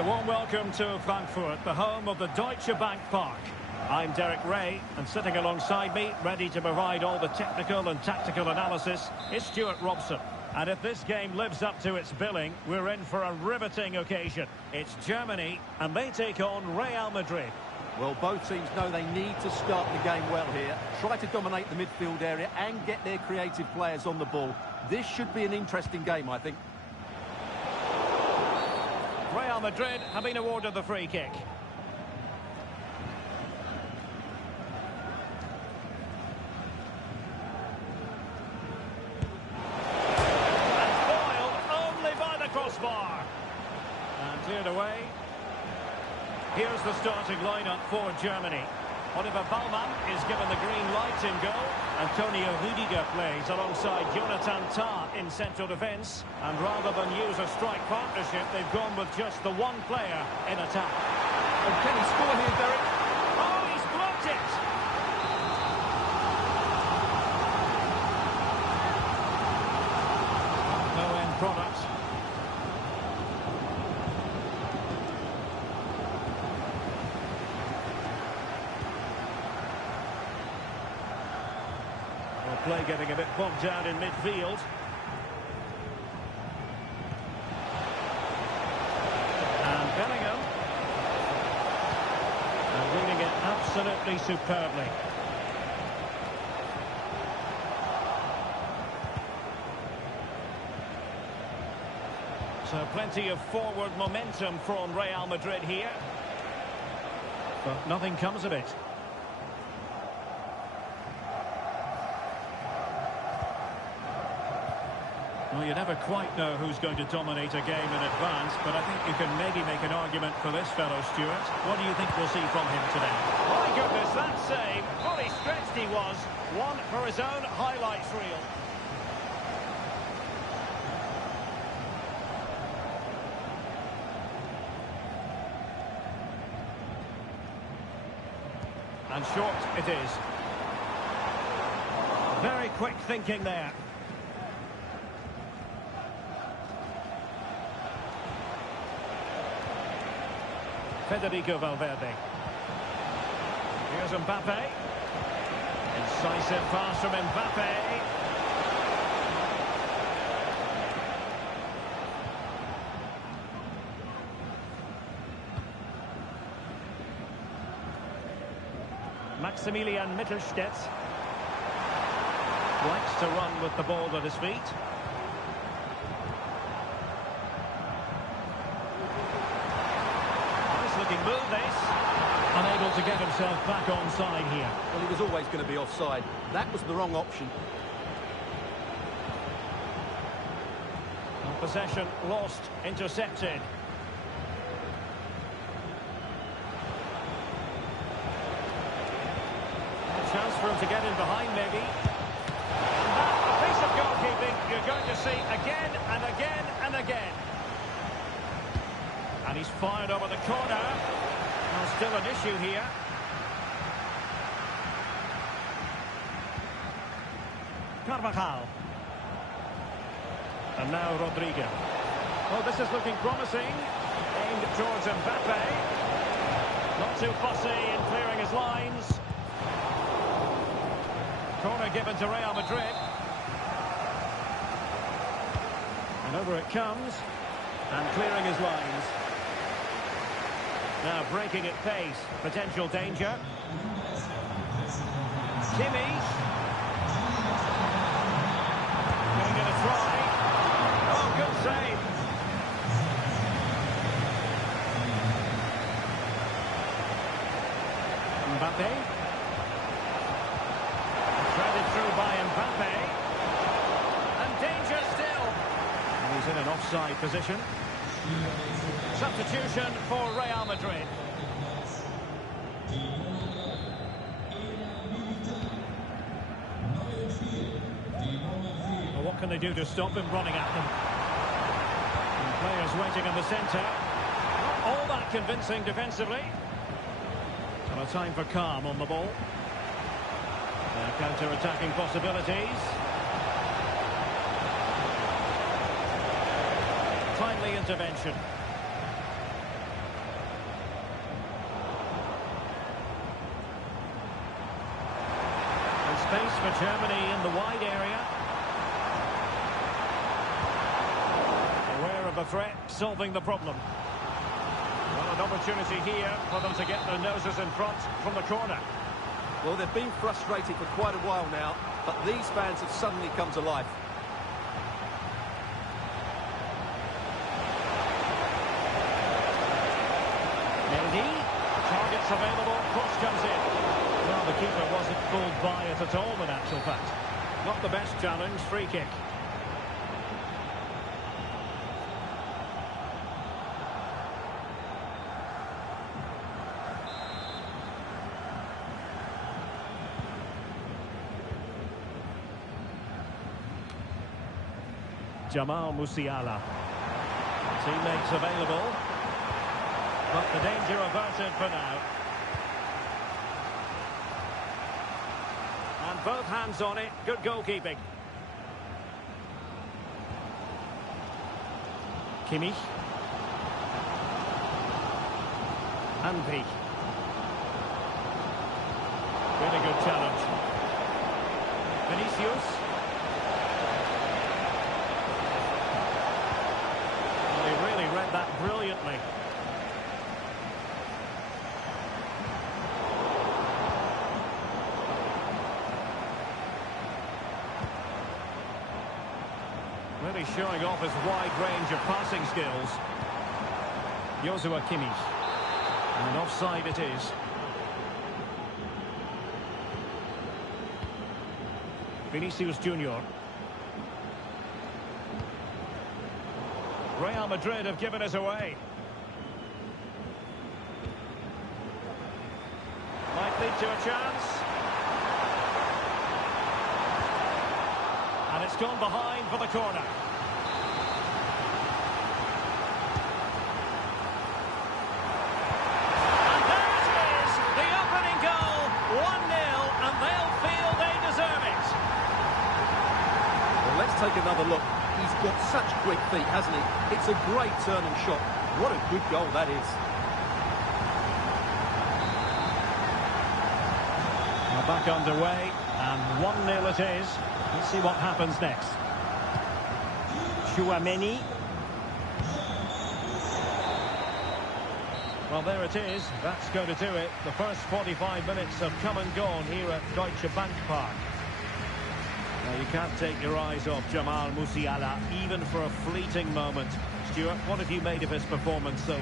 And a warm welcome to Frankfurt, the home of the Deutsche Bank Park. I'm Derek Ray, and sitting alongside me, ready to provide all the technical and tactical analysis, is Stuart Robson. And if this game lives up to its billing, we're in for a riveting occasion. It's Germany, and they take on Real Madrid. Well, both teams know they need to start the game well here. Try to dominate the midfield area and get their creative players on the ball. This should be an interesting game, I think. Real Madrid have been awarded the free kick. And foiled only by the crossbar. And cleared away. Here's the starting lineup for Germany. Oliver Baumann is given the green light in goal. Antonio Rüdiger plays alongside Jonathan Tah in central defence. And rather than use a strike partnership, they've gone with just the one player in attack. And can he score here, Derek? Oh, he's blocked it! No end product. Play getting a bit bogged down in midfield. And Bellingham. And reading it absolutely superbly. So plenty of forward momentum from Real Madrid here. But nothing comes of it. Well, you never quite know who's going to dominate a game in advance, but I think you can maybe make an argument for this fellow, Stuart. What do you think we'll see from him today? My goodness, that save! Fully stretched he was. One for his own highlights reel. And short it is. Very quick thinking there. Federico Valverde. Here's Mbappe. Incisive pass from Mbappe. Maximilian Mittelstädt likes to run with the ball at his feet. Looking move this. Unable to get himself back onside here. Well, he was always going to be offside. That was the wrong option. And possession lost, intercepted. A chance for him to get in behind, maybe. And that, a piece of goalkeeping you're going to see again and again and again. And he's fired over the corner. Now still an issue here. Carvajal. And now Rodrigo. Well, this is looking promising. Aimed towards Mbappe. Not too fussy in clearing his lines. Corner given to Real Madrid. And over it comes. And clearing his lines. Now breaking at pace, potential danger. Kimmich. Giving it a try. Oh, good save. Mbappe. Threaded through by Mbappe. And danger still. And he's in an offside position. Substitution for Real Madrid. Well, what can they do to stop him running at them? And players waiting in the centre. Not all that convincing defensively. And a time for calm on the ball. Counter-attacking possibilities. Timely intervention. for Germany in the wide area. Aware of the threat, solving the problem. Well, an opportunity here for them to get their noses in front from the corner. Well, they've been frustrated for quite a while now, but these fans have suddenly come to life. Targets available, cross comes in. Well, the keeper wasn't fooled by it at all, in actual fact. Not the best challenge, free kick. Jamal Musiala. Teammates available. But the danger averted for now. And both hands on it. Good goalkeeping. Kimmich. Anvi. Really good challenge. Vinicius. Well, he really read that brilliantly. Really showing off his wide range of passing skills. Joshua Kimmich. And offside it is. Vinicius Junior. Real Madrid have given us away. Might lead to a chance. And it's gone behind for the corner. And there it is, the opening goal, 1-0, and they'll feel they deserve it. Well, let's take another look. He's got such quick feet, hasn't he? It's a great turning shot. What a good goal that is. Now back underway, and 1-0 it is. Let's see what happens next. Chouameni. Well, there it is. That's going to do it. The first 45 minutes have come and gone here at Deutsche Bank Park. Now, you can't take your eyes off Jamal Musiala, even for a fleeting moment. Stuart, what have you made of his performance so?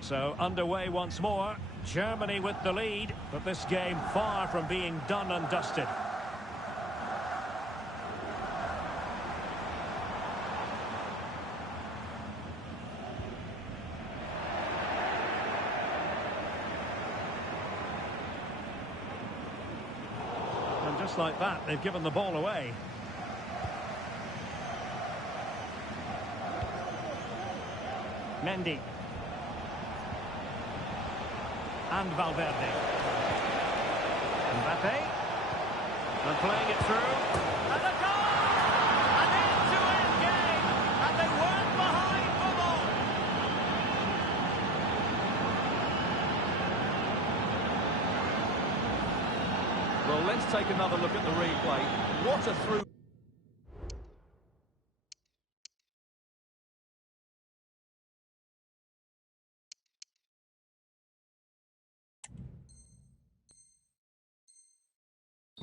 So, underway once more. Germany with the lead, but this game far from being done and dusted. And just like that, they've given the ball away. Mendy. And Valverde. Mbappe. And playing it through. And a goal! An end-to-end game. And they weren't behind for long. Well, let's take another look at the replay. What a through.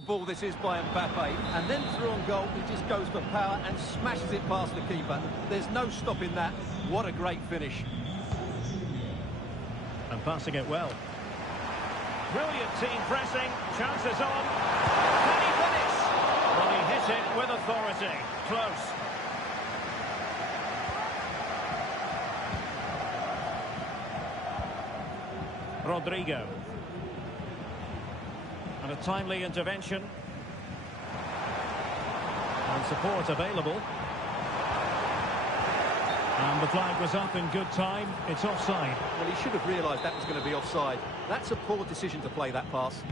Ball this is by Mbappe, and then through on goal he just goes for power and smashes it past the keeper. There's no stopping that. What a great finish. And passing it well. Brilliant team pressing, chances on. Can he finish? Well, he hit it with authority. Close. Rodrigo. And a timely intervention. And support available. And the flag was up in good time. It's offside. Well, he should have realised that was going to be offside. That's a poor decision to play that pass.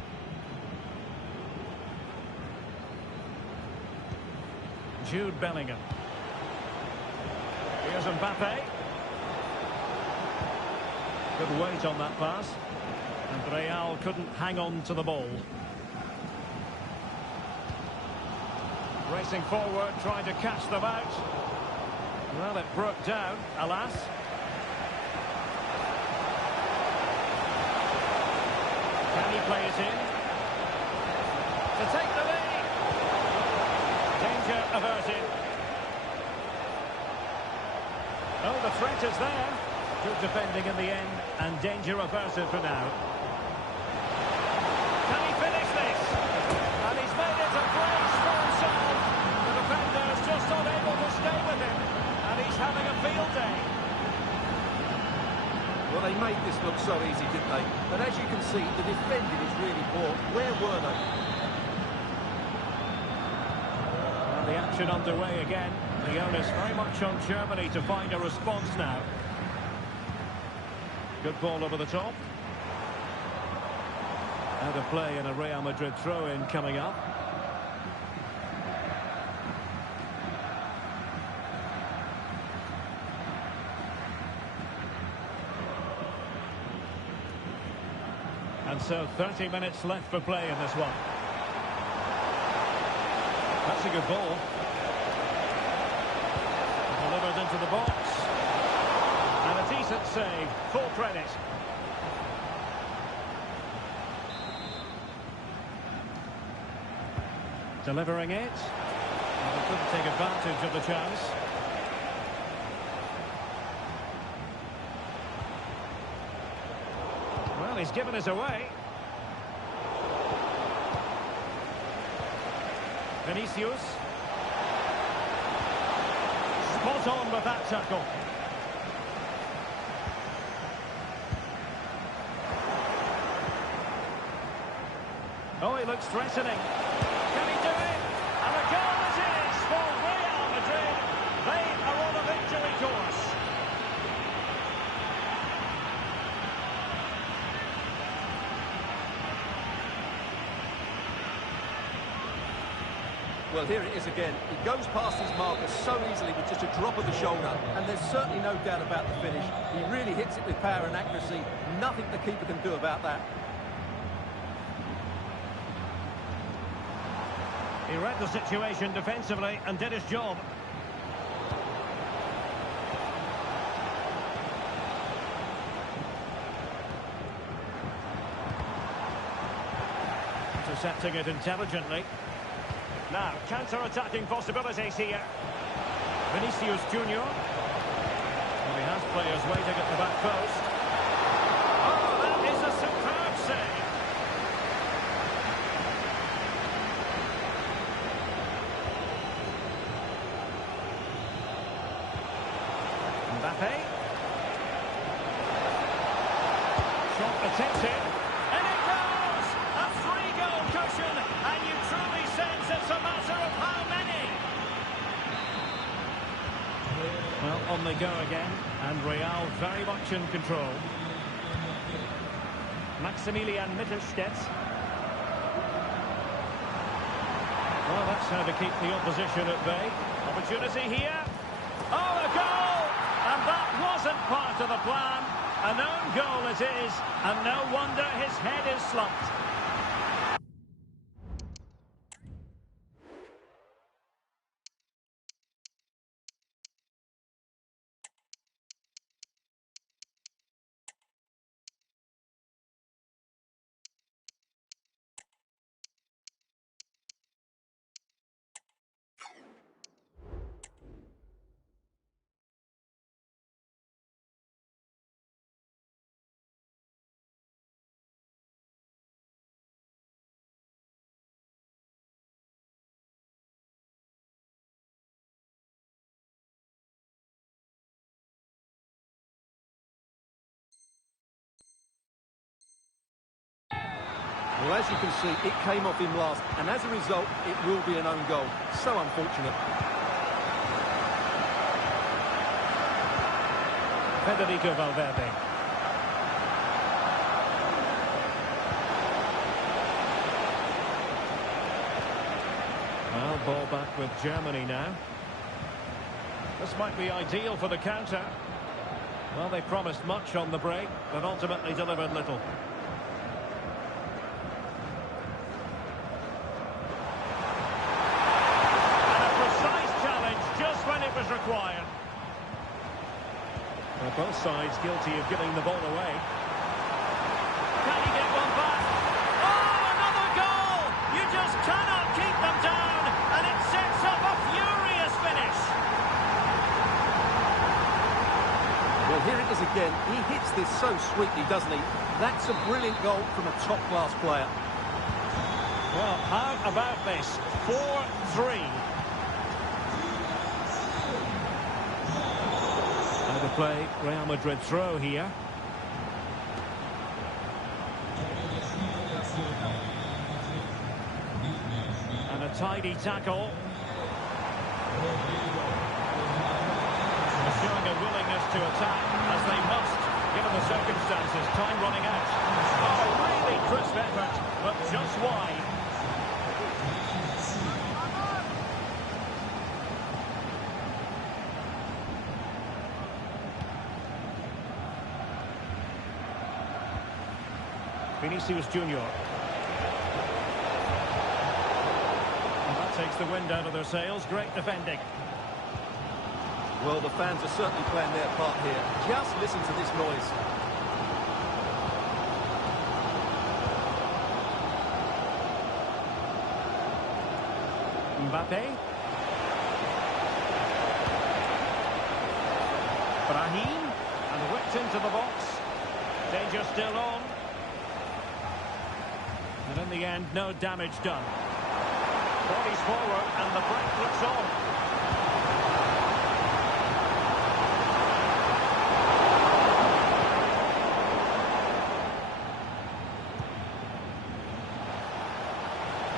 Jude Bellingham. Here's Mbappe. Good weight on that pass. And Real couldn't hang on to the ball. Racing forward, trying to catch them out. Well, it broke down, alas. Can he play it in? To take the lead. Danger averted. Oh, the threat is there. Good defending in the end, and danger averted for now. Can he finish this? And he's made it a brace for himself. The defender's just unable to stay with him, and he's having a field day. Well, they made this look so easy, didn't they? But as you can see, the defending is really poor. Where were they? And the action underway again. The onus very much on Germany to find a response now. Good ball over the top. Out of play and a Real Madrid throw-in coming up. And so 30 minutes left for play in this one. That's a good ball. Delivered into the box. And a decent save. Full credit. Delivering it. And they couldn't take advantage of the chance. Well, he's given us away. Vinicius. Spot on with that tackle. Oh, he looks threatening. Can he do it? And the goal it is for Real Madrid. They are on a victory course. Well, here it is again. He goes past his marker so easily with just a drop of the shoulder, and there's certainly no doubt about the finish. He really hits it with power and accuracy. Nothing the keeper can do about that. He read the situation defensively and did his job. Intercepting it intelligently. Now, counter-attacking possibilities here. Vinicius Junior. Well, he has players waiting at the back post. Oh, that is a superb save. Mbappe. Shot attempted. And it goes! A 3-goal cushion, and you truly sense it's a matter of how many. Well, on they go again, and Real very much in control. Maximilian Mittelstädt. Well, that's how to keep the opposition at bay. Opportunity here. Oh, a goal! And that wasn't part of the plan. An own goal it is, and no wonder his head is slumped. Well, as you can see, it came off him last, and as a result, it will be an own goal. So unfortunate. Federico Valverde. Well, Ball back with Germany now. This might be ideal for the counter. Well, they promised much on the break, but ultimately delivered little. And a precise challenge just when it was required. Well, both sides guilty of giving the ball away. Can he get one back? Oh, another goal! You just cannot keep them down, and it sets up a furious finish. Well, here it is again. He hits this so sweetly, doesn't he? That's a brilliant goal from a top-class player. Well, how about this? 4-3. Now to play Real Madrid throw here. And a tidy tackle. Showing a willingness to attack, as they must, given the circumstances. Time running out. Oh, really crisp effort, but just wide. Vinicius Junior. And that takes the wind out of their sails. Great defending. Well, the fans are certainly playing their part here. Just listen to this noise. Mbappe. Brahim. And whipped into the box. Danger still on. And in the end, no damage done. Bodies forward and the break looks on.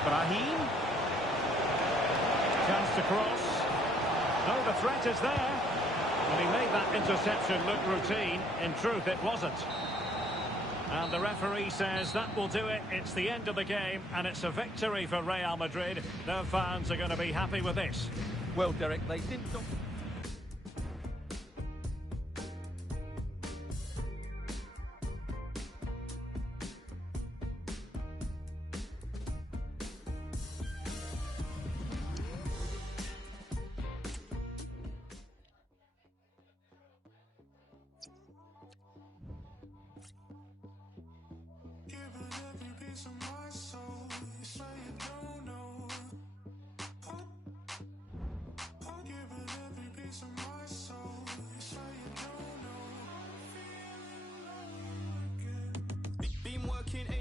Brahim. Chance to cross. No, the threat is there. And he made that interception look routine. In truth, it wasn't. And the referee says that will do it. It's the end of the game, and it's a victory for Real Madrid. Their fans are going to be happy with this. Well, Derek, they didn't...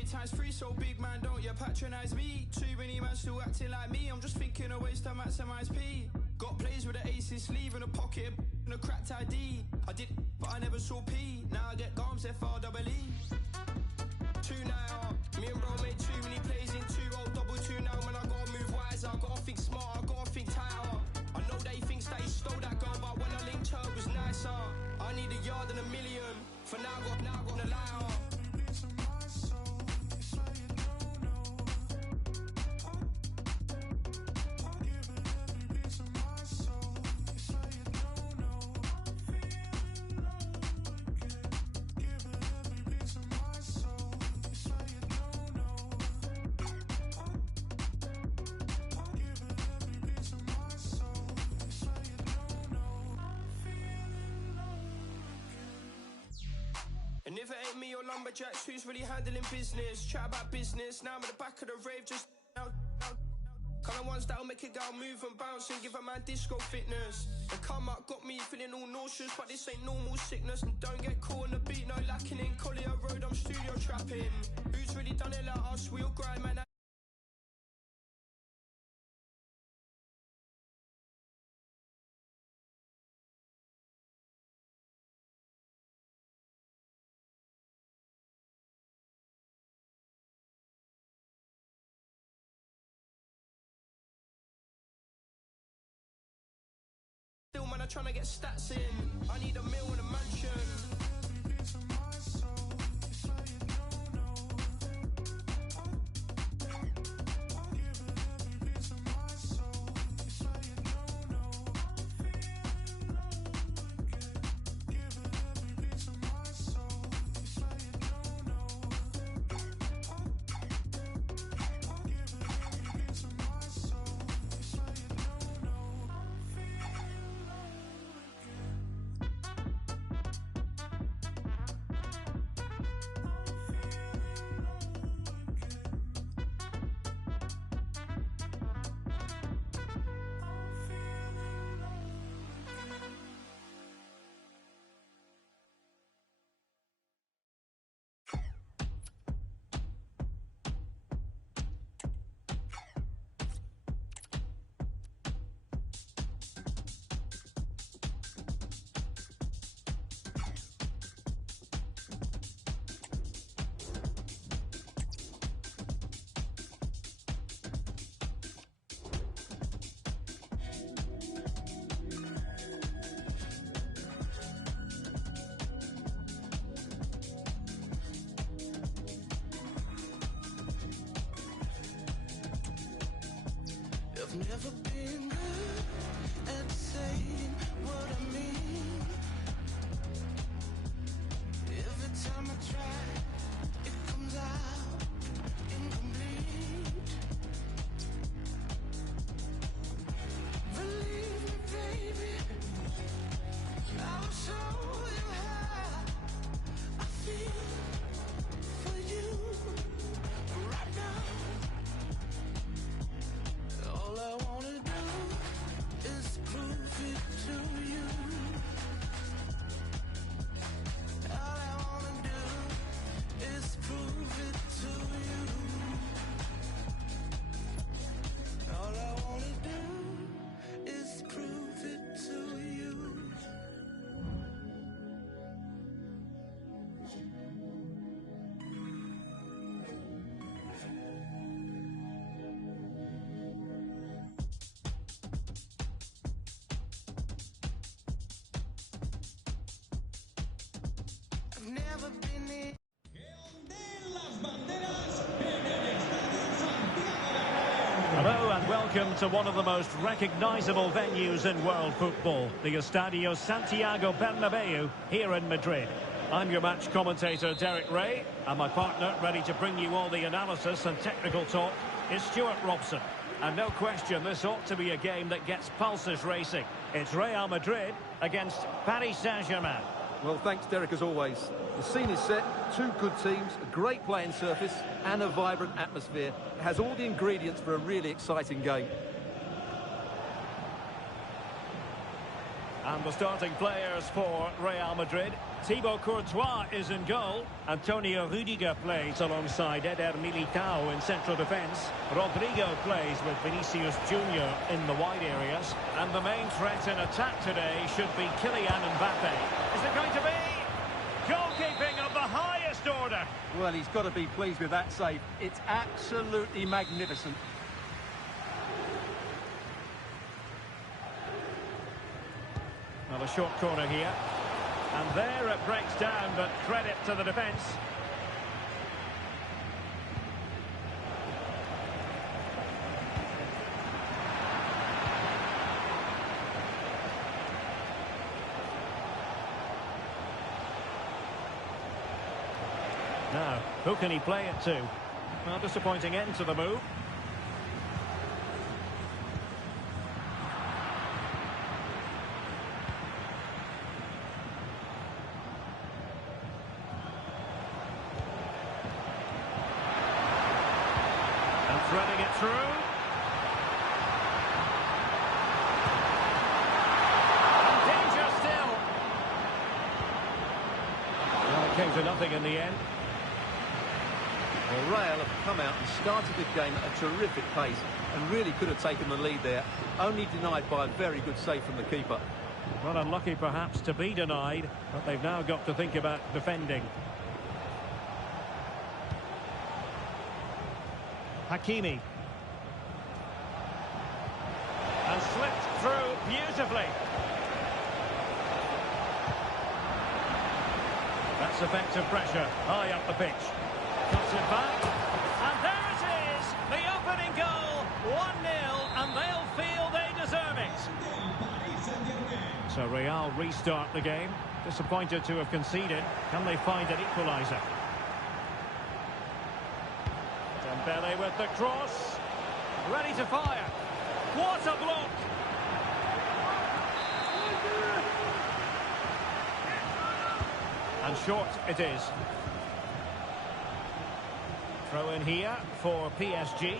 Times 3 so big, man, don't you patronize me. Too many man still acting like me. I'm just thinking of ways to maximize P. Got plays with an ace in sleeve and a pocket and a cracked ID. I did, but I never saw P. Now I get Gams FREE. 2 now, me and bro made too many plays in 2-0-2 now. Man, I gotta move wiser, I gotta think smarter, I gotta think tighter. I know they think that he stole that girl, but when I linked her it was nicer. I need a yard and a million. For now, I got a lighter. And if it ain't me or lumberjacks, who's really handling business? Chat about business, now I'm at the back of the rave, just now. Kind of ones that'll make a girl move and bounce and give a man disco fitness. The come up got me feeling all nauseous, but this ain't normal sickness. And don't get caught on the beat, no lacking in Collier Road, I'm studio trapping. Who's really done it like us? We all grind, man. Man, I'm trying to get stats in. I need a mill and a mansion. never been good at saying what I mean. Every time I try, it comes out incomplete. Believe me, baby, I will show you how I feel for you right now. All I wanna do is prove it to you. All I wanna do is prove it to you. All I wanna do is prove it to you. I've never been in. Hello and welcome to one of the most recognisable venues in world football, the Estadio Santiago Bernabeu here in Madrid. I'm your match commentator Derek Ray, and my partner ready to bring you all the analysis and technical talk is Stuart Robson. And no question, this ought to be a game that gets pulses racing. It's Real Madrid against Paris Saint-Germain. Well, thanks, Derek, as always. The scene is set, two good teams, a great playing surface and a vibrant atmosphere. It has all the ingredients for a really exciting game. And the starting players for Real Madrid. Thibaut Courtois is in goal. Antonio Rudiger plays alongside Eder Militao in central defence. Rodrigo plays with Vinicius Junior in the wide areas. And the main threat in attack today should be Kylian Mbappe. Is it going to be? Goalkeeping of the highest order. Well, he's got to be pleased with that save. It's absolutely magnificent. Well, a short corner here. And there it breaks down, but credit to the defence. Now, who can he play it to? Well, disappointing end to the move. And threading it through. And danger still. Well, it came to nothing in the end. Well, Real have come out and started the game at a terrific pace and really could have taken the lead there, only denied by a very good save from the keeper. Well, unlucky perhaps to be denied, but they've now got to think about defending. Hakimi. And slipped through beautifully. That's effective pressure, high up the pitch. Cuts it back, and there it is, the opening goal, 1-0, and they'll feel they deserve it. So Real restart the game, disappointed to have conceded. Can they find an equaliser? Dembele with the cross, ready to fire. What a block! And short it is. Throw in here for PSG.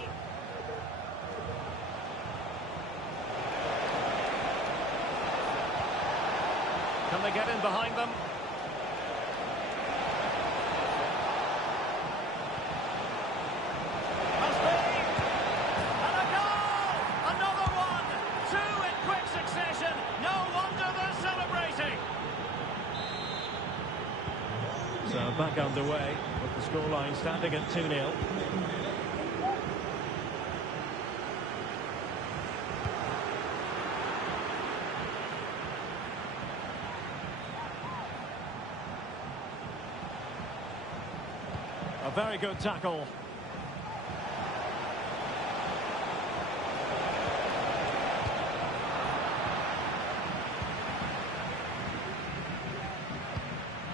Can they get in behind them? Must be! And a goal! Another one! Two in quick succession. No wonder they're celebrating. So back underway with the scoreline standing at 2-0. A very good tackle.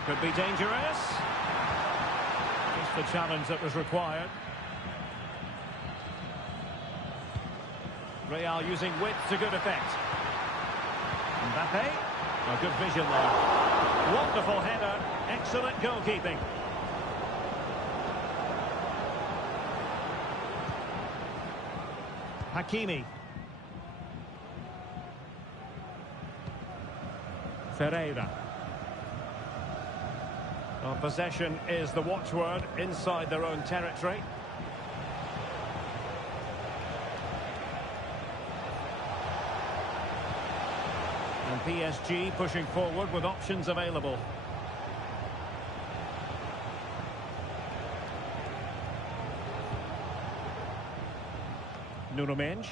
Could be dangerous. Just the challenge that was required. Real using width to good effect. Mbappe. A good vision there. Wonderful header. Excellent goalkeeping. Hakimi. Ferreira. Well, possession is the watchword inside their own territory. And PSG pushing forward with options available. Nuno Mendes.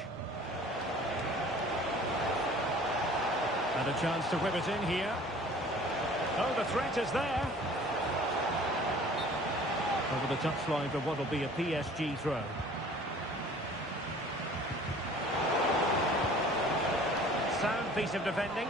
And a chance to whip it in here. Oh, the threat is there. Over the touchline for what will be a PSG throw. Sound piece of defending.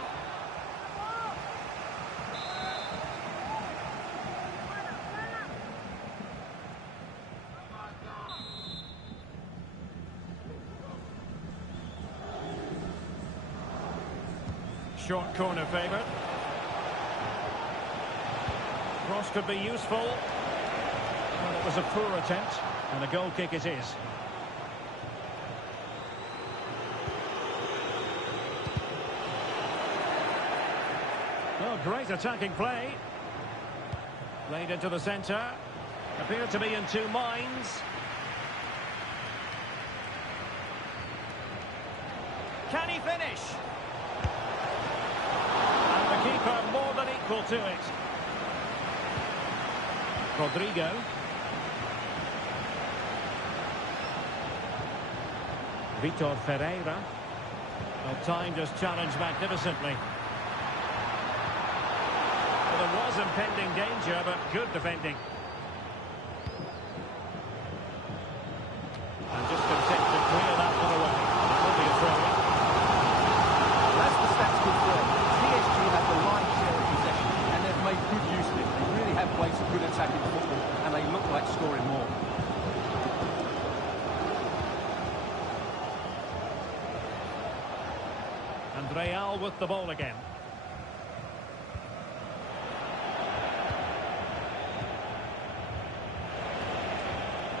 Short corner favoured. Cross could be useful. Well, it was a poor attempt, and a goal kick it is. Oh, great attacking play. Played into the centre. Appeared to be in two minds. Can he finish? Keeper more than equal to it. Rodrigo. Vitor Ferreira. Well, timed his challenge magnificently. Well, there was impending danger, but good defending. And just content to clear that one away. It will be a throw. That's the stats confirmed. PSG have the lion's share of possession, and they've made good use of it. They really have played some good attacking football, and they look like scoring more. And Real with the ball again.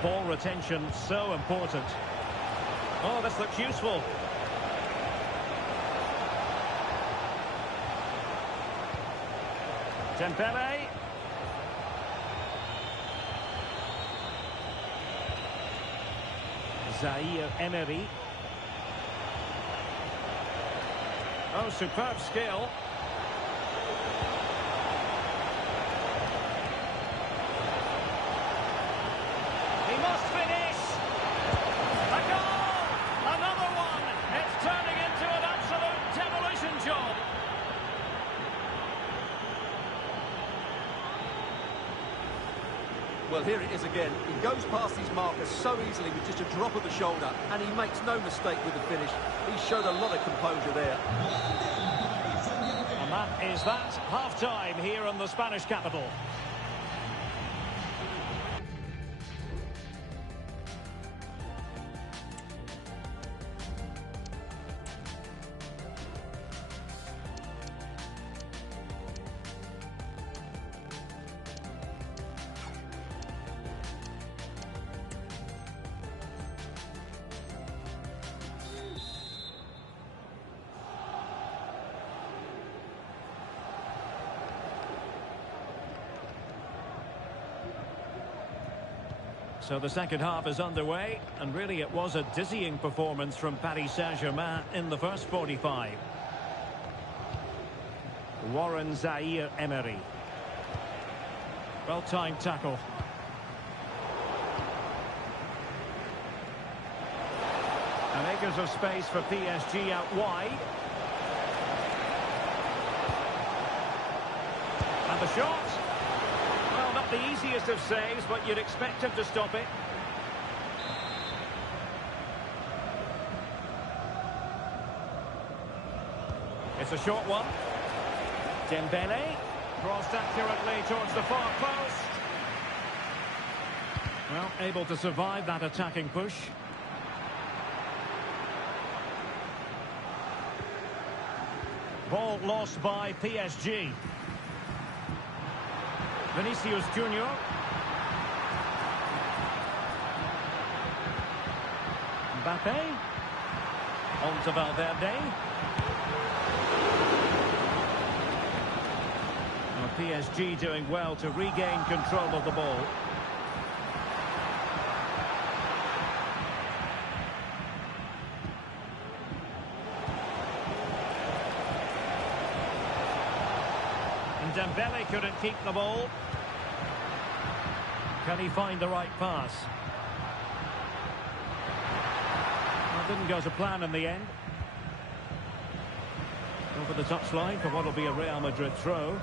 Ball retention so important. Oh, this looks useful. Dembele. Zaire Emery. Oh, superb skill. He must finish. A goal! Another one! It's turning into an absolute demolition job. Well, here it is again. He goes past his marker so easily with just a drop of the shoulder, and he makes no mistake with the finish. He showed a lot of composure there. And that is that. Half-time here in the Spanish capital. So the second half is underway, and really it was a dizzying performance from Paris Saint-Germain in the first 45. Warren Zaire Emery. Well-timed tackle. And acres of space for PSG out wide. And the shot. Well, not the easiest of saves, but you'd expect him to stop it. It's a short one. Dembele. Crossed accurately towards the far post. Well, able to survive that attacking push. Ball lost by PSG. Vinicius Junior. Mbappe. On to Valverde. Well, PSG doing well to regain control of the ball. And Dembele couldn't keep the ball. Can he find the right pass? Well, didn't go to plan in the end. Over the touchline for what will be a Real Madrid throw.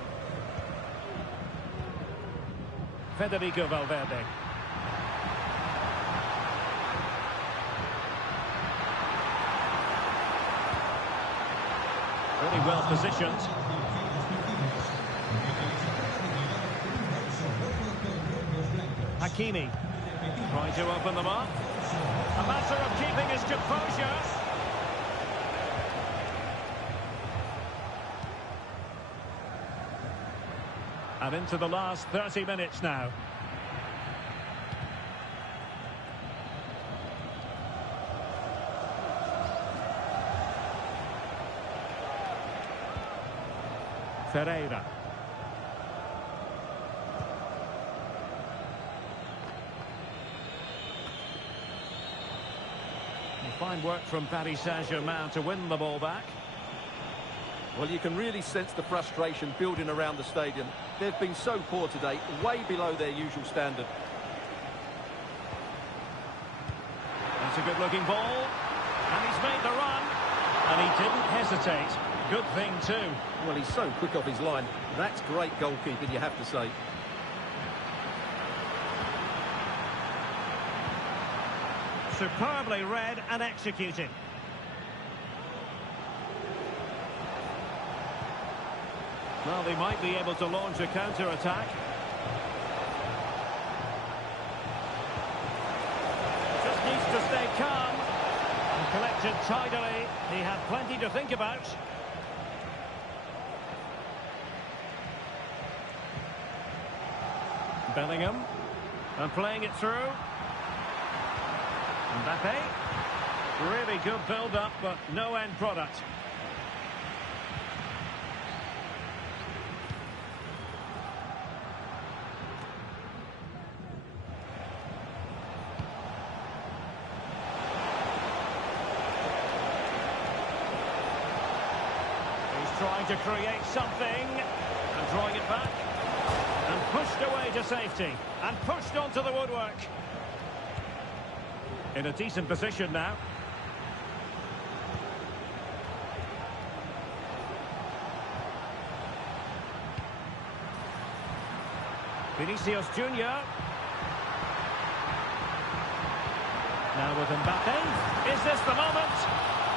Federico Valverde. Really well positioned. Hakimi trying to open them up. A matter of keeping his composure. And into the last 30 minutes now. Ferreira. Fine work from Paris Saint-Germain to win the ball back. Well, you can really sense the frustration building around the stadium. They've been so poor today, way below their usual standard. That's a good-looking ball. And he's made the run. And he didn't hesitate. Good thing, too. Well, he's so quick off his line. That's great goalkeeping, you have to say. Superbly read and executed. Well, they might be able to launch a counter-attack. Just needs to stay calm and collected tidily. He had plenty to think about. Bellingham and playing it through. Mbappe. Really good build-up, but no end product. He's trying to create something and drawing it back. And pushed away to safety. And pushed onto the woodwork. In a decent position now. Vinicius Junior. Now with Mbappe. Is this the moment?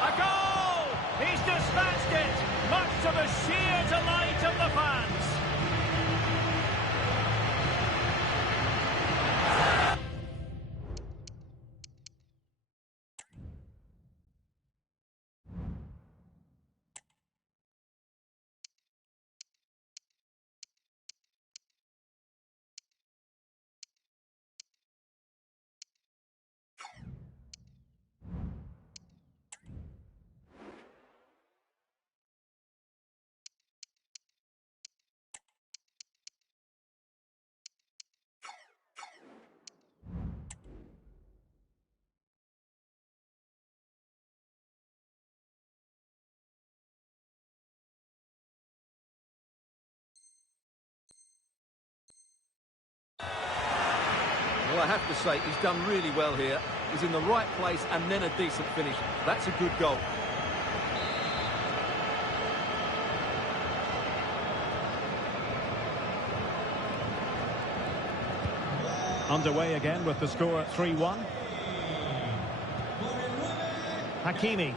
A goal! He's dispatched it, much to the sheer delight of the fans. Well, I have to say, he's done really well here. He's in the right place and then a decent finish. That's a good goal. Underway again with the score at 3-1. Hakimi.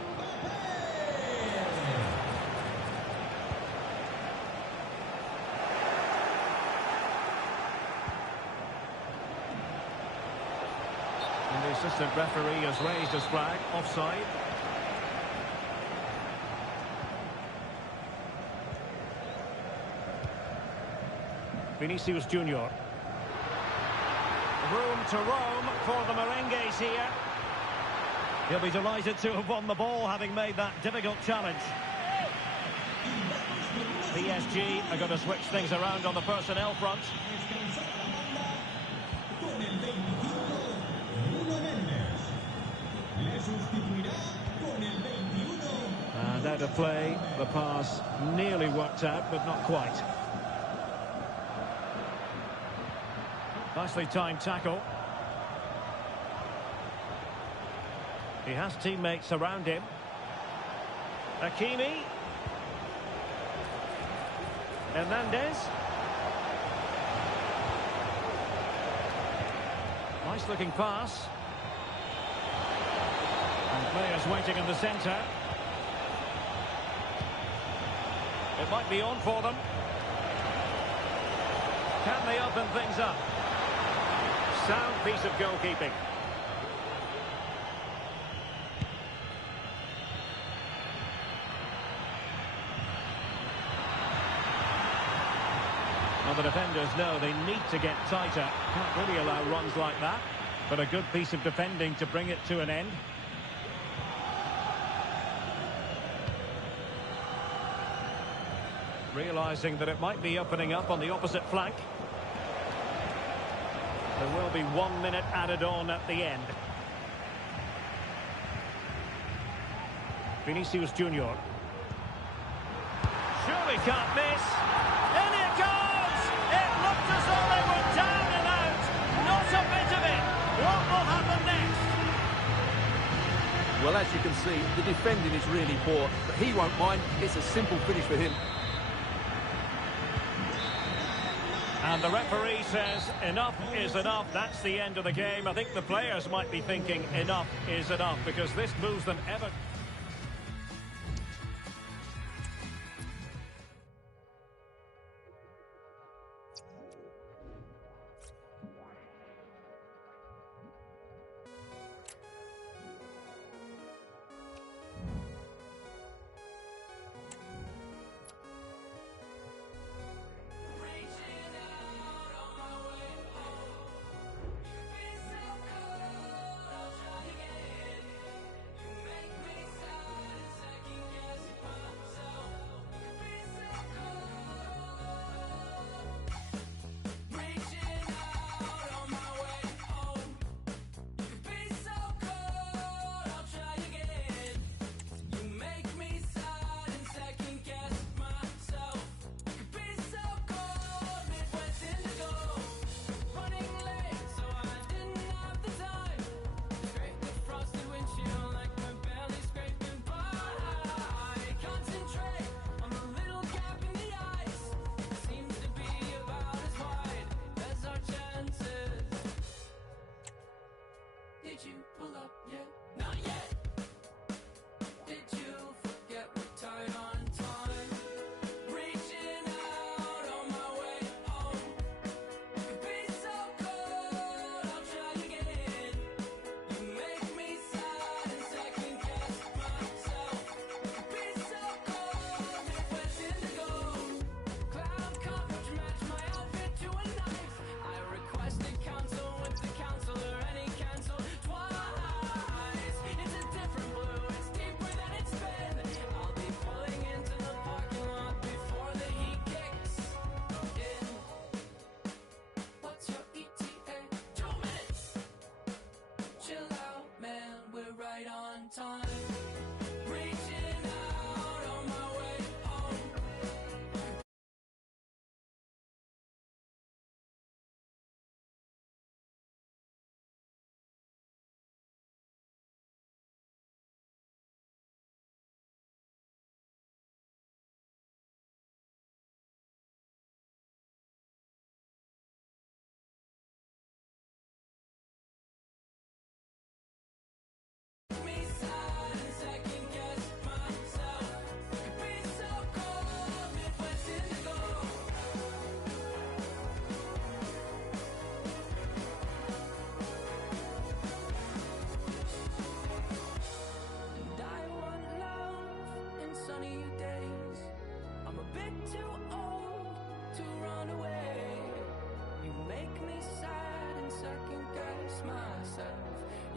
And the assistant referee has raised his flag, offside. Vinicius Junior. Room to roam for the Merengues here. He'll be delighted to have won the ball, having made that difficult challenge. PSG are going to switch things around on the personnel front. And out of play, the pass nearly worked out, but not quite. Nicely timed tackle. He has teammates around him. Hakimi. Hernandez. Nice looking pass. And players waiting in the centre. It might be on for them. Can they open things up? Sound piece of goalkeeping. Well, the defenders know they need to get tighter. Can't really allow runs like that. But a good piece of defending to bring it to an end. Realising that it might be opening up on the opposite flank. There will be 1 minute added on at the end. Vinicius Junior. Surely can't miss. In it goes! It looked as though they were down and out. Not a bit of it. What will happen next? Well, as you can see, the defending is really poor, but he won't mind. It's a simple finish for him. And the referee says enough is enough. That's the end of the game. I think the players might be thinking enough is enough, because this moves them ever...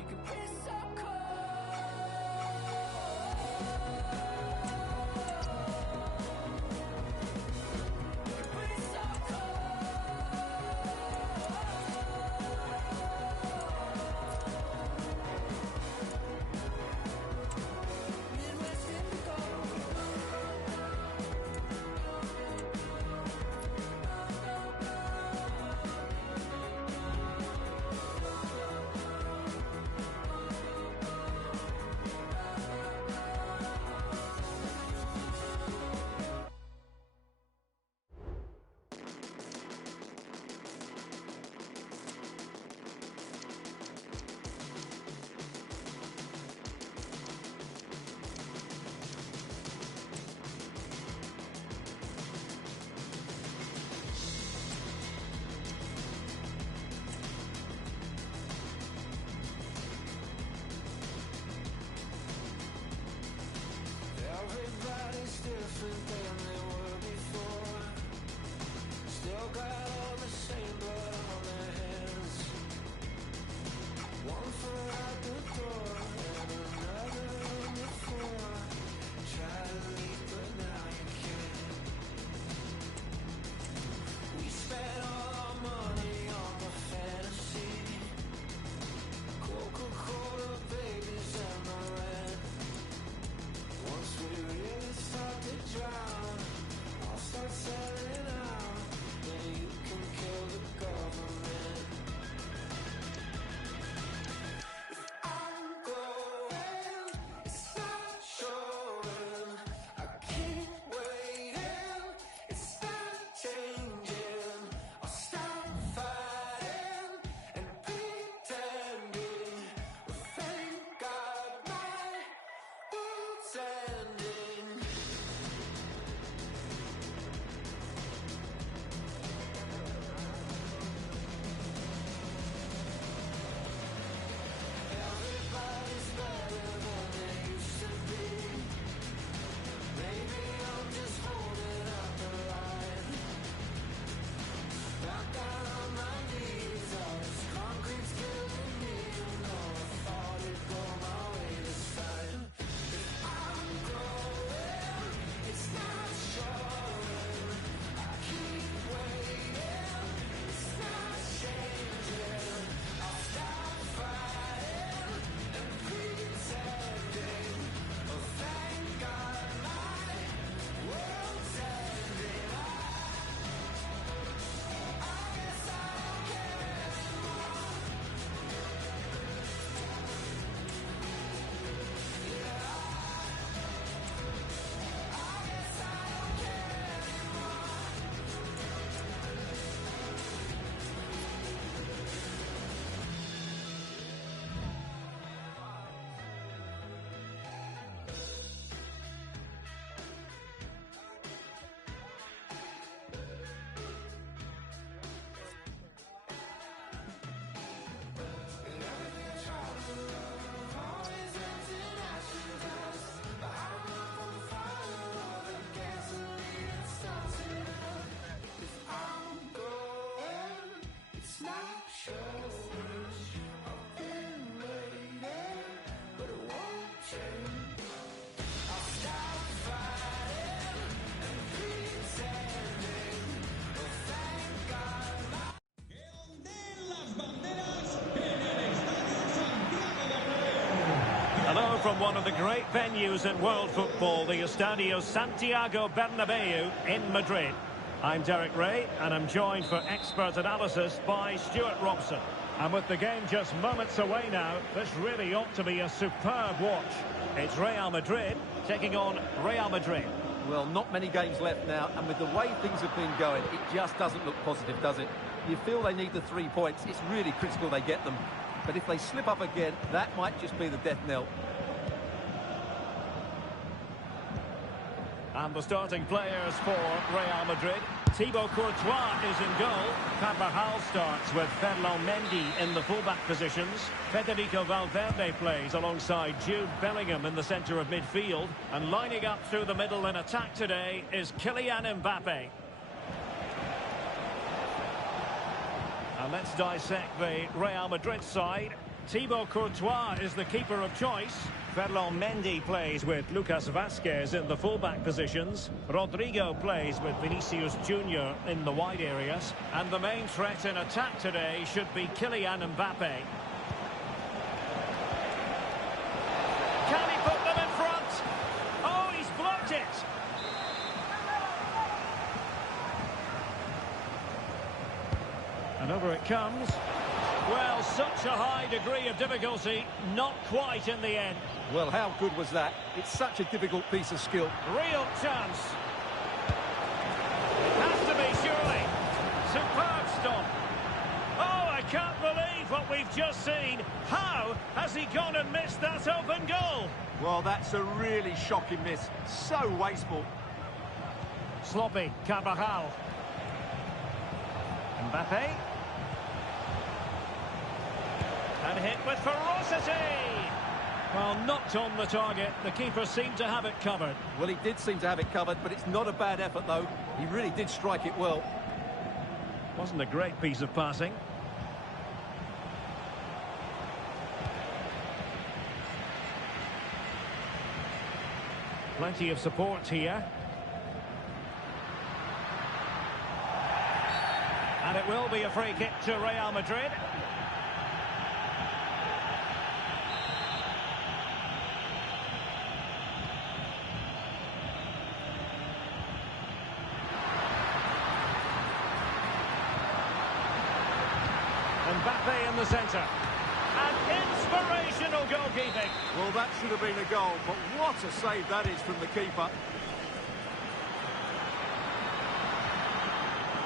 could be so cold. Everybody's different than they were before. Still got all the same blood on their hands. One foot out the door and another on the floor. Try to leave but now you can't. We spent all our money on the fantasy. Coca-Cola babies and the rent. Once we really start to drown, I'll start selling out. Then you can kill the government. If I'm going, it's not showing. I keep waiting, it's not changing. I'll stop fighting and pretending. Well, thank God my world's ending. Everybody's better than they used to be. Maybe I'm just holding up the line. Back down on my knees, all this concrete's killing me. You know I thought it'd go my way this time. If I'm going, it's not showing. I keep waiting, it's not changing. I'll stop fighting and pretending. Oh, thank God my world's ending. I guess I don't care anymore. Yeah, I guess I don't care anymore. And everything I try to love always ends in ashes dust. But I don't know from the fire or the gasoline that starts it up. If I'm going, it's not showing. I've been waiting, but it won't change. I'll stop fighting and pretending. Oh, thank God my Hello from one of the great venues in world football, the Estadio Santiago Bernabeu in Madrid. I'm Derek Ray, and I'm joined for expert analysis by Stuart Robson. And with the game just moments away now, this really ought to be a superb watch. It's Real Madrid taking on Real Madrid. Well, not many games left now, and with the way things have been going, it just doesn't look positive, does it? You feel they need the 3 points. It's really critical they get them. But if they slip up again, that might just be the death knell. And the starting players for Real Madrid. Thibaut Courtois is in goal. Carvajal starts with Ferland Mendy in the fullback positions. Federico Valverde plays alongside Jude Bellingham in the centre of midfield. And lining up through the middle in attack today is Kylian Mbappe. And let's dissect the Real Madrid side. Thibaut Courtois is the keeper of choice. Ferland Mendy plays with Lucas Vazquez in the fullback positions. Rodrigo plays with Vinicius Junior in the wide areas. And the main threat in attack today should be Kylian Mbappe. Can he put them in front? Oh, he's blocked it. And over it comes. Well, such a high degree of difficulty, not quite in the end. Well, how good was that? It's such a difficult piece of skill. Real chance. It has to be, surely. Superb stop. Oh, I can't believe what we've just seen. How has he gone and missed that open goal? Well, that's a really shocking miss. So wasteful. Sloppy, Carvajal. Mbappe. And hit with ferocity. Well, knocked on the target. The keeper seemed to have it covered. Well, he did seem to have it covered, but it's not a bad effort, though. He really did strike it well. Wasn't a great piece of passing. Plenty of support here. And it will be a free kick to Real Madrid. Mbappe in the centre. And inspirational goalkeeping. Well, that should have been a goal, but what a save that is from the keeper.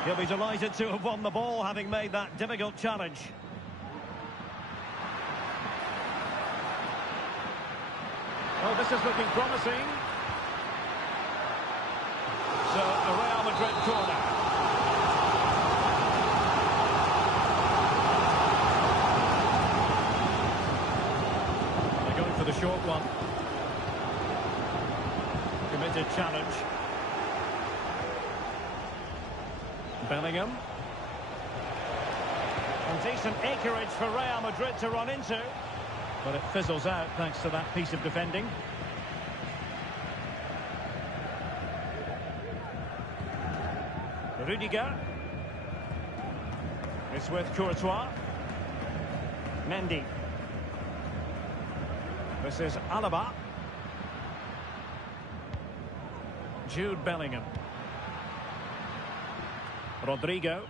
He'll be delighted to have won the ball, having made that difficult challenge. Oh, this is looking promising. So, a Real Madrid corner. They're going for the short one. Committed challenge. Bellingham. And decent acreage for Real Madrid to run into. But it fizzles out thanks to that piece of defending. Rudiger. It's with Courtois. Mendy. This is Alaba. Jude Bellingham. Rodrigo.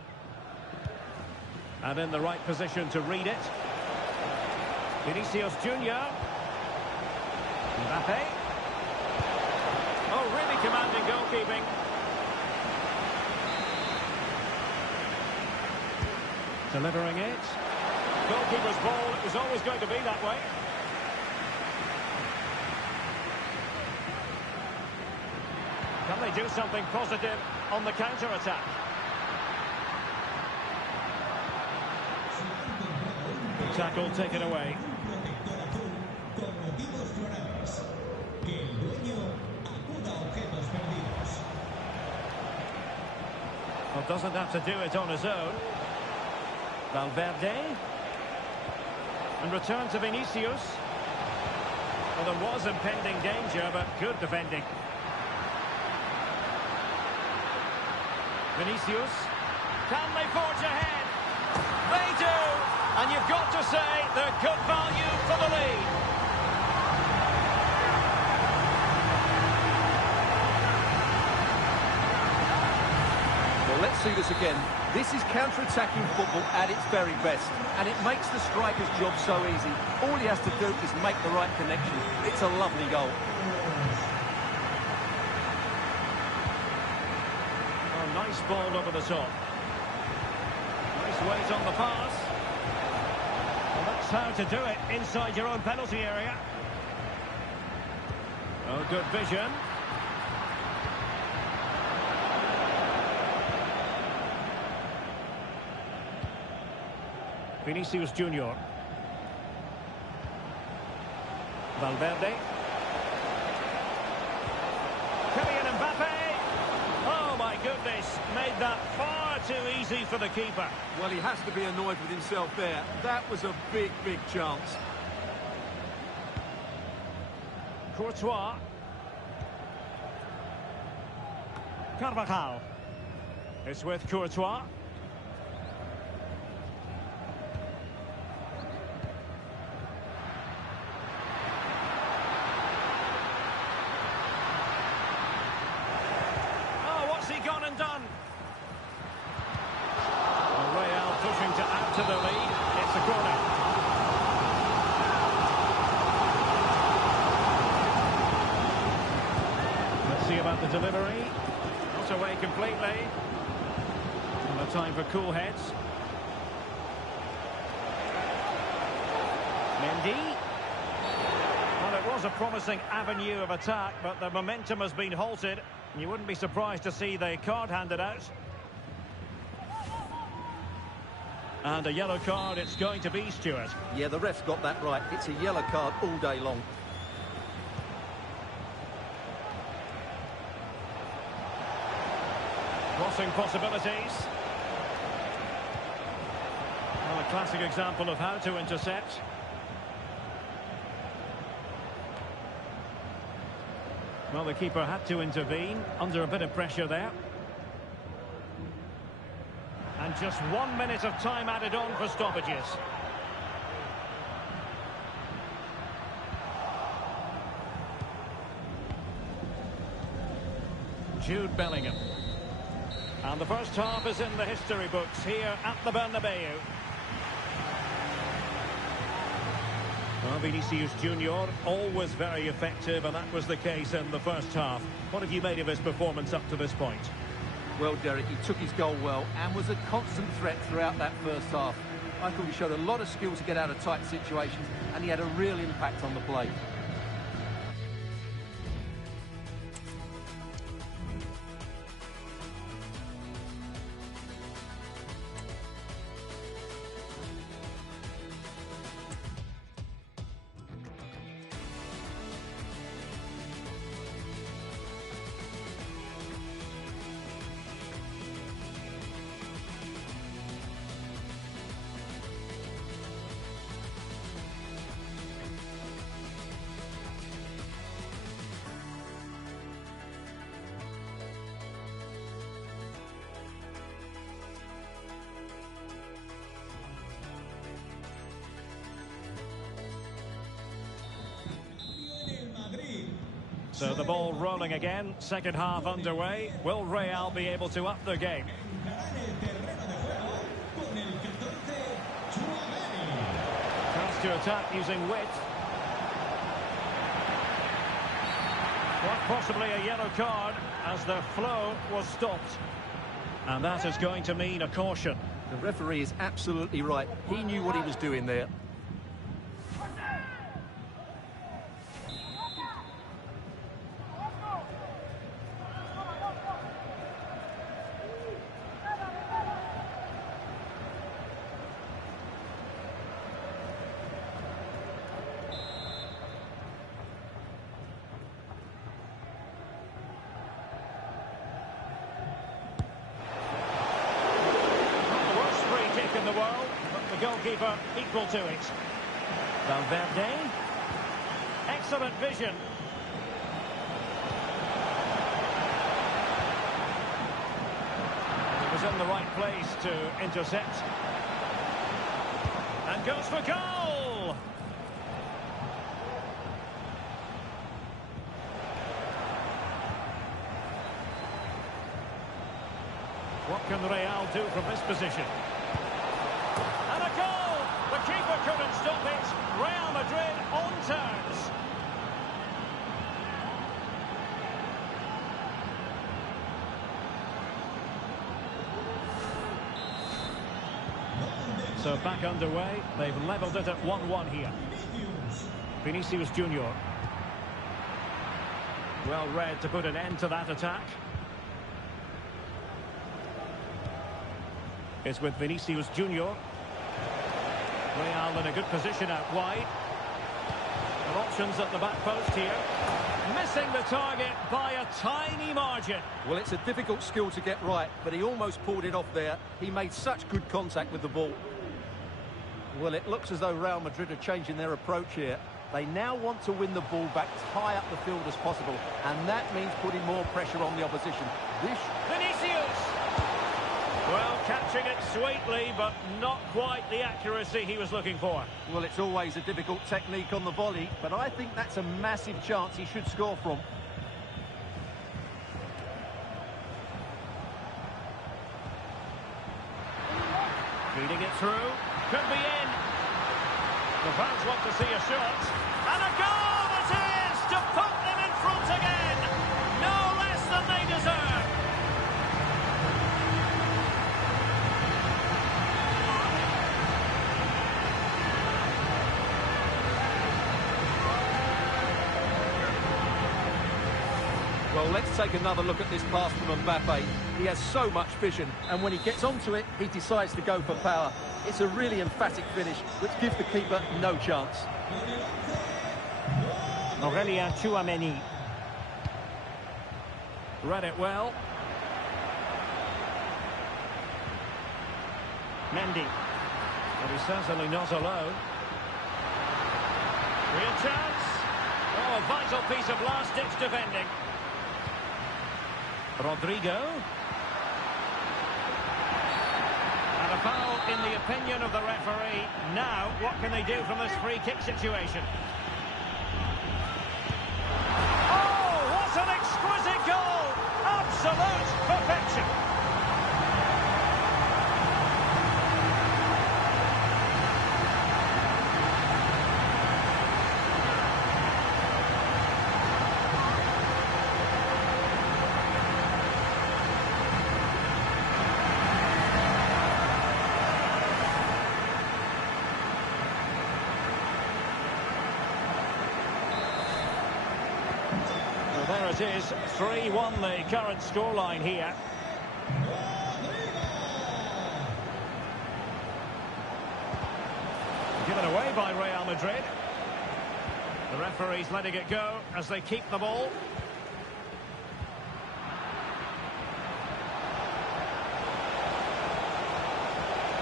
And in the right position to read it. Vinicius Junior. Mbappe. Oh, really commanding goalkeeping. Delivering it. Goalkeeper's ball. It was always going to be that way. Can they do something positive on the counter-attack? Tackle taken away. Well, doesn't have to do it on his own. Valverde. And return to Vinicius. Well, there was impending danger, but good defending. Vinicius. Can they forge ahead? They do! And you've got to say they're good value for the lead. Well, let's see this again. This is counter-attacking football at its very best, and it makes the striker's job so easy. All he has to do is make the right connection. It's a lovely goal. Oh, nice ball over the top. Nice weight on the pass. Well, that's how to do it inside your own penalty area. Oh, good vision. Vinicius Junior. Valverde. Kylian Mbappe. Oh, my goodness, made that far too easy for the keeper. Well, he has to be annoyed with himself there. That was a big, big chance. Courtois. Carvajal. It's with Courtois. Oh, what's he gone and done? Real pushing to add to the lead. It's a corner. Let's see about the delivery. Not away completely. And a time for cool heads. Mendy. Well, it was a promising avenue of attack, but the momentum has been halted. You wouldn't be surprised to see the card handed out. And a yellow card it's going to be, Stuart. Yeah, the ref's got that right. It's a yellow card all day long. Crossing possibilities. Well, a classic example of how to intercept. Well, the keeper had to intervene under a bit of pressure there. And just 1 minute of time added on for stoppages. Jude Bellingham. And the first half is in the history books here at the Bernabeu. Well, Vinicius Junior, always very effective, and that was the case in the first half. What have you made of his performance up to this point? Well, Derek, he took his goal well and was a constant threat throughout that first half. I thought he showed a lot of skill to get out of tight situations, and he had a real impact on the play. So the ball rolling again, second half underway. Will Real be able to up their game? Chance to attack using width. Quite possibly a yellow card as the flow was stopped. And that is going to mean a caution. The referee is absolutely right. He knew what he was doing there. In the world, but the goalkeeper equal to it. Valverde. Excellent vision. He was in the right place to intercept. And goes for goal! What can Real do from this position? The keeper couldn't stop it. Real Madrid on turns. So back underway. They've levelled it at 1-1 here. Vinicius Junior. Well read to put an end to that attack. It's with Vinicius Junior. Real in a good position out wide. Well, options at the back post here. Missing the target by a tiny margin. Well, it's a difficult skill to get right, but he almost pulled it off there. He made such good contact with the ball. Well, it looks as though Real Madrid are changing their approach here. They now want to win the ball back as high up the field as possible, and that means putting more pressure on the opposition. Vinicius! Well, catching it sweetly, but not quite the accuracy he was looking for. Well, it's always a difficult technique on the volley, but I think that's a massive chance he should score from. Feeding it through. Could be in. The fans want to see a shot. And a goal it is to put them in front again. No less than they deserve. Well, let's take another look at this pass from Mbappe. He has so much vision, and when he gets onto it, he decides to go for power. It's a really emphatic finish, which gives the keeper no chance. Aurelien Tchouameni. Read it well. Mendy. But he's certainly not alone. Real chance. Oh, a vital piece of last-ditch defending. Rodrigo. And a foul in the opinion of the referee. Now, what can they do from this free kick situation? Oh, what an exquisite goal! Absolute perfection. There it is, 3-1 the current scoreline here. Given away by Real Madrid. The referee's letting it go as they keep the ball.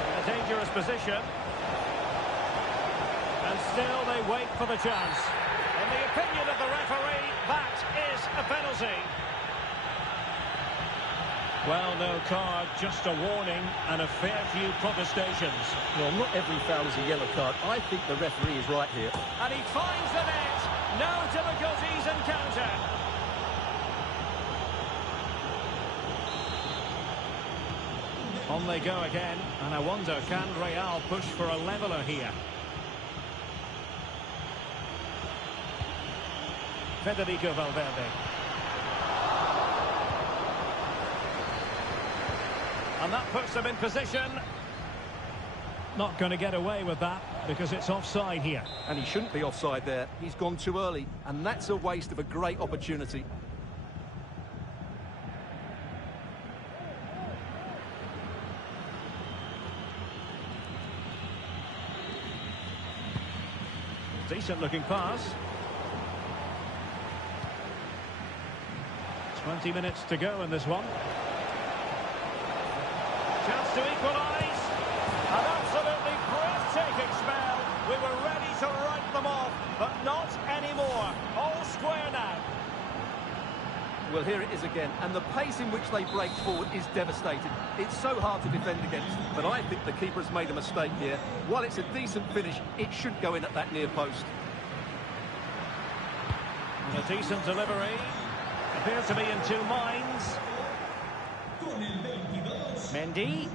In a dangerous position. And still they wait for the chance. In the opinion of the referee, that is a penalty. Well, no card, just a warning and a fair few protestations. Well, not every foul is a yellow card. I think the referee is right here. And he finds the net. No difficulties in counter. On they go again. And I wonder, can Real push for a leveller here? Federico Valverde. And that puts them in position. Not going to get away with that because it's offside here. And he shouldn't be offside there. He's gone too early, and that's a waste of a great opportunity. Decent looking pass. 20 minutes to go in this one. Chance to equalise. An absolutely breathtaking spell. We were ready to write them off, but not anymore. All square now. Well, here it is again, and the pace in which they break forward is devastating. It's so hard to defend against, but I think the keeper has made a mistake here. While it's a decent finish, it should go in at that near post. And a decent delivery. Appears to be in two minds. Mendy.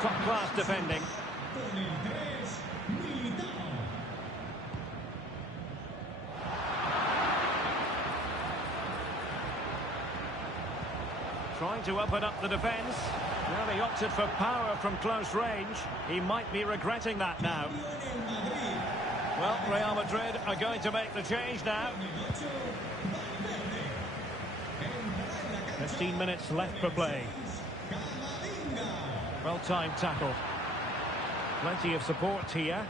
Top-class defending. Trying to open up the defence. Well, he opted for power from close range. He might be regretting that now. Well, Real Madrid are going to make the change now. 15 minutes left for play. Well-timed tackle. Plenty of support here.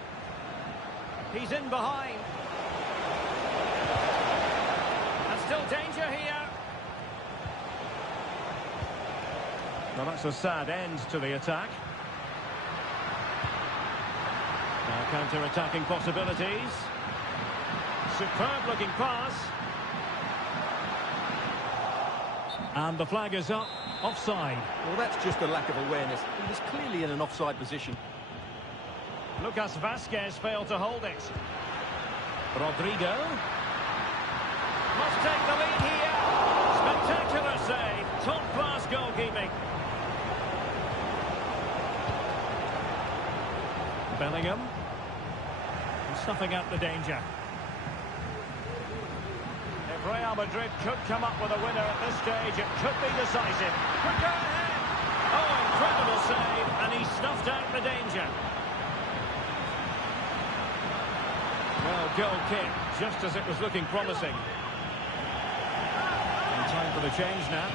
He's in behind. still danger here. Well, that's a sad end to the attack. Now counter-attacking possibilities. Superb looking pass. And the flag is up. Offside. Well, that's just a lack of awareness. He was clearly in an offside position. Lucas Vazquez failed to hold it. Rodrigo. Must take the lead here. Spectacular save. Top-class goalkeeping. Bellingham. Snuffing out the danger. If Real Madrid could come up with a winner at this stage, it could be decisive. Could go ahead. Oh, incredible save, and he snuffed out the danger. Well, goal kick, just as it was looking promising. And time for the change now.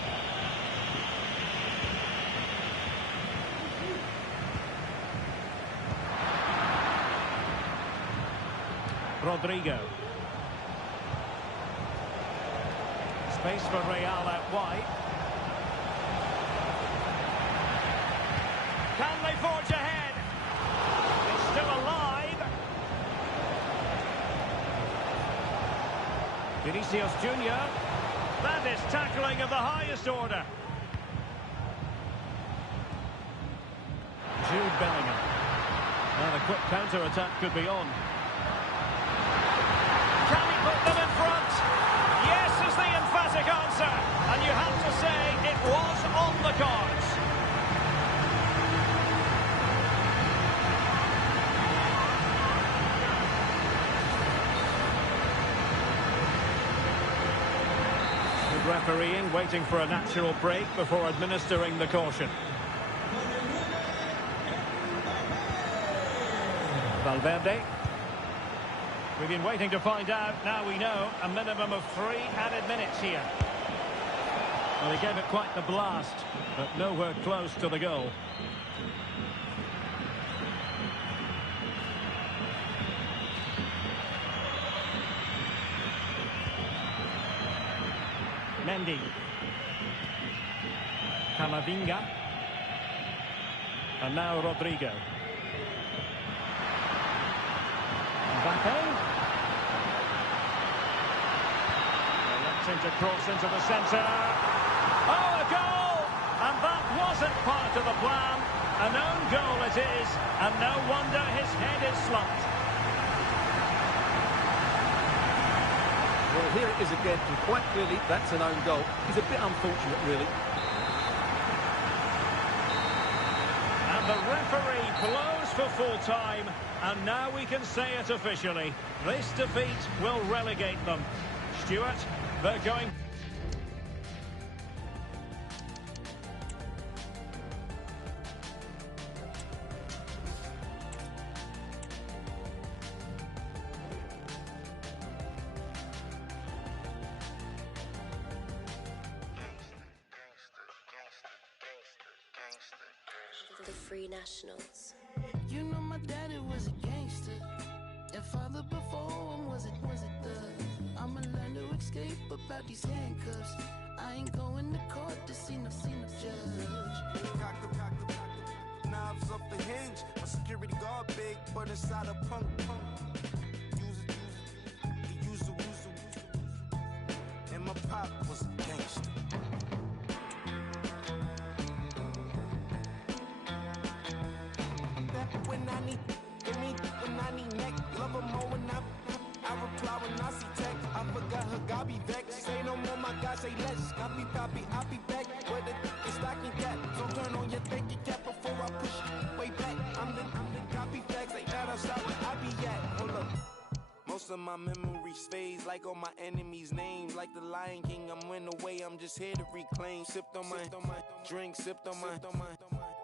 Rodrigo. Space for Real out wide. Can they forge ahead? It's still alive. Vinicius Junior. That is tackling of the highest order. Jude Bellingham. And a quick counter-attack could be on. Can he put them in front? Yes is the emphatic answer. And you have to say it was on the cards. The refereeing, waiting for a natural break before administering the caution. Valverde. We've been waiting to find out. Now we know a minimum of 3 added minutes here. Well, he gave it quite the blast, but nowhere close to the goal. Mendy. Camavinga. And now Rodrigo. Mbappe. To cross into the centre. Oh, a goal! And that wasn't part of the plan. An own goal it is, and no wonder his head is slumped. Well, here it is again, and quite clearly that's an own goal. He's a bit unfortunate, really. And the referee blows for full time, and now we can say it officially. This defeat will relegate them. Stuart, they're going... The Free Nationals. You know my daddy was a gangster. And father before him was it the I'ma learn to escape about these handcuffs. I ain't going to court to see no judge. Knobs off the hinge. My security guard big, but inside a punk. Use it. And my pop was a gangster. When I need neck, love her more when I reply when I see text. I forgot her, God be vexed. Say no more, my God, say less. Copy, I'll be back. Where the stocking cap. So turn on your thinking cap before I push it way back. I'm the copy flex, ain't that outside where I be at. Hold up. Most of my memories fades like all my enemies' names. Like the Lion King, I'm win away, I'm just here to reclaim. Sipped on my drink, sipped on my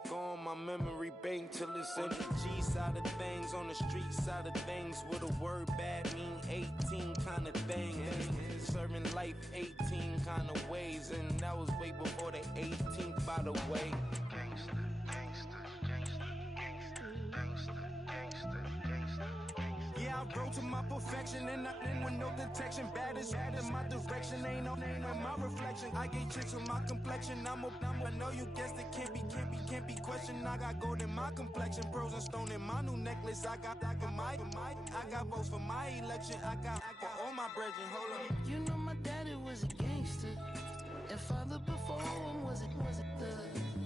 go on my memory bank till it's in the G side of things, on the street side of things. With a word bad mean 18 kind of thing. Serving life 18 kind of ways, and that was way before the 18th, by the way. Yeah, I roll to my perfection, and I in with no detection. Bad as my direction, ain't no name in my reflection. I get chicks with my complexion. I know you guessed it, can't be questioned. I got gold in my complexion, pearls and stone in my new necklace. I got votes for my election. I got for all my brethren. Hold up. You know my daddy was a gangster, and father before him was it the.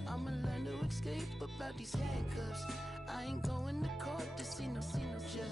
I'ma learn to escape about these handcuffs. I ain't going to court to see no judge.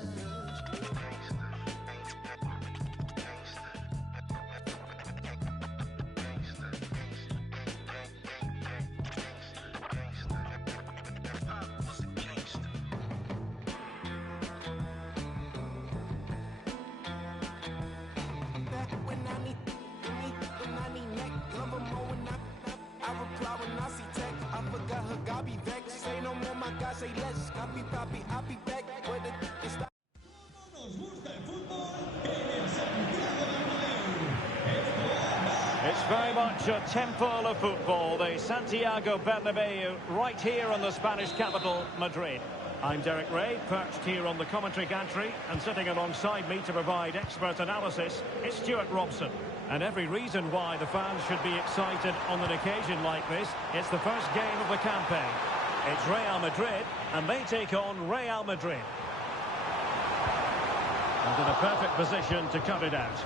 It's very much a temple of football, the Santiago Bernabeu, right here in the Spanish capital, Madrid. I'm Derek Ray, perched here on the commentary gantry, and sitting alongside me to provide expert analysis is Stuart Robson. And every reason why the fans should be excited on an occasion like this. It's the first game of the campaign. It's Real Madrid, and they take on Real Madrid. And in a perfect position to cut it out.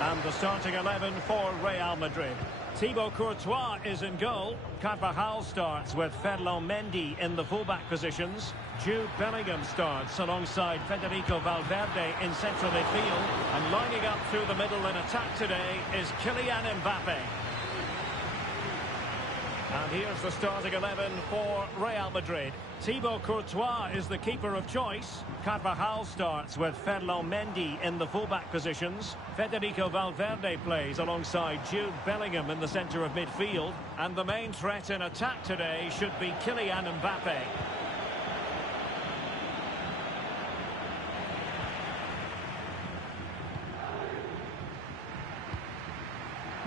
And the starting 11 for Real Madrid. Thibaut Courtois is in goal. Carvajal starts with Ferland Mendy in the fullback positions. Jude Bellingham starts alongside Federico Valverde in central midfield. And lining up through the middle in attack today is Kylian Mbappe. And here's the starting 11 for Real Madrid. Thibaut Courtois is the keeper of choice. Carvajal starts with Ferland Mendy in the fullback positions. Federico Valverde plays alongside Jude Bellingham in the centre of midfield. And the main threat in attack today should be Kylian Mbappe.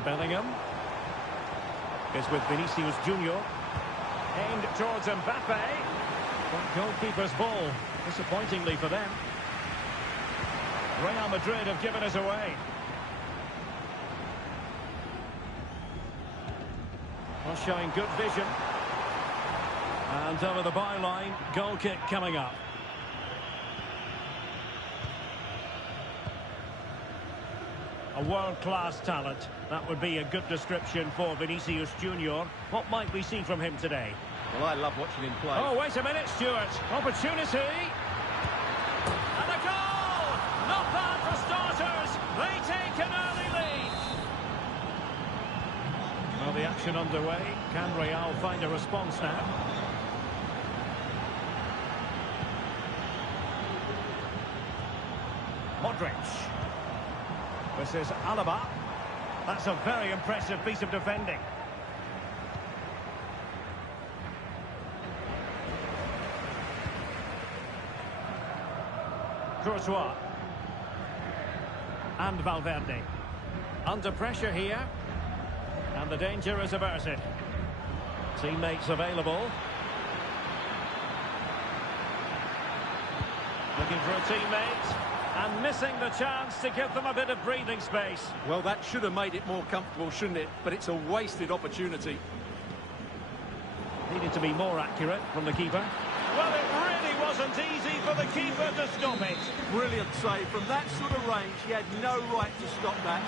Bellingham is with Vinicius Junior. Aimed towards Mbappe. But goalkeeper's ball, disappointingly for them. Real Madrid have given us away. Well, showing good vision. And over the byline, goal kick coming up. A world-class talent. That would be a good description for Vinicius Junior. What might we see from him today? Well, I love watching him play. Oh, wait a minute, Stuart. Opportunity. And a goal! Not bad for starters. They take an early lead. Well, the action underway. Can Real find a response now? Modric. This is Alaba. That's a very impressive piece of defending. Courtois. And Valverde. Under pressure here. And the danger is averted. Teammates available. Looking for a teammate. And missing the chance to give them a bit of breathing space. Well, that should have made it more comfortable, shouldn't it? But it's a wasted opportunity. Needed to be more accurate from the keeper. Well, it really wasn't easy for the keeper to stop it. Brilliant save. From that sort of range, he had no right to stop that.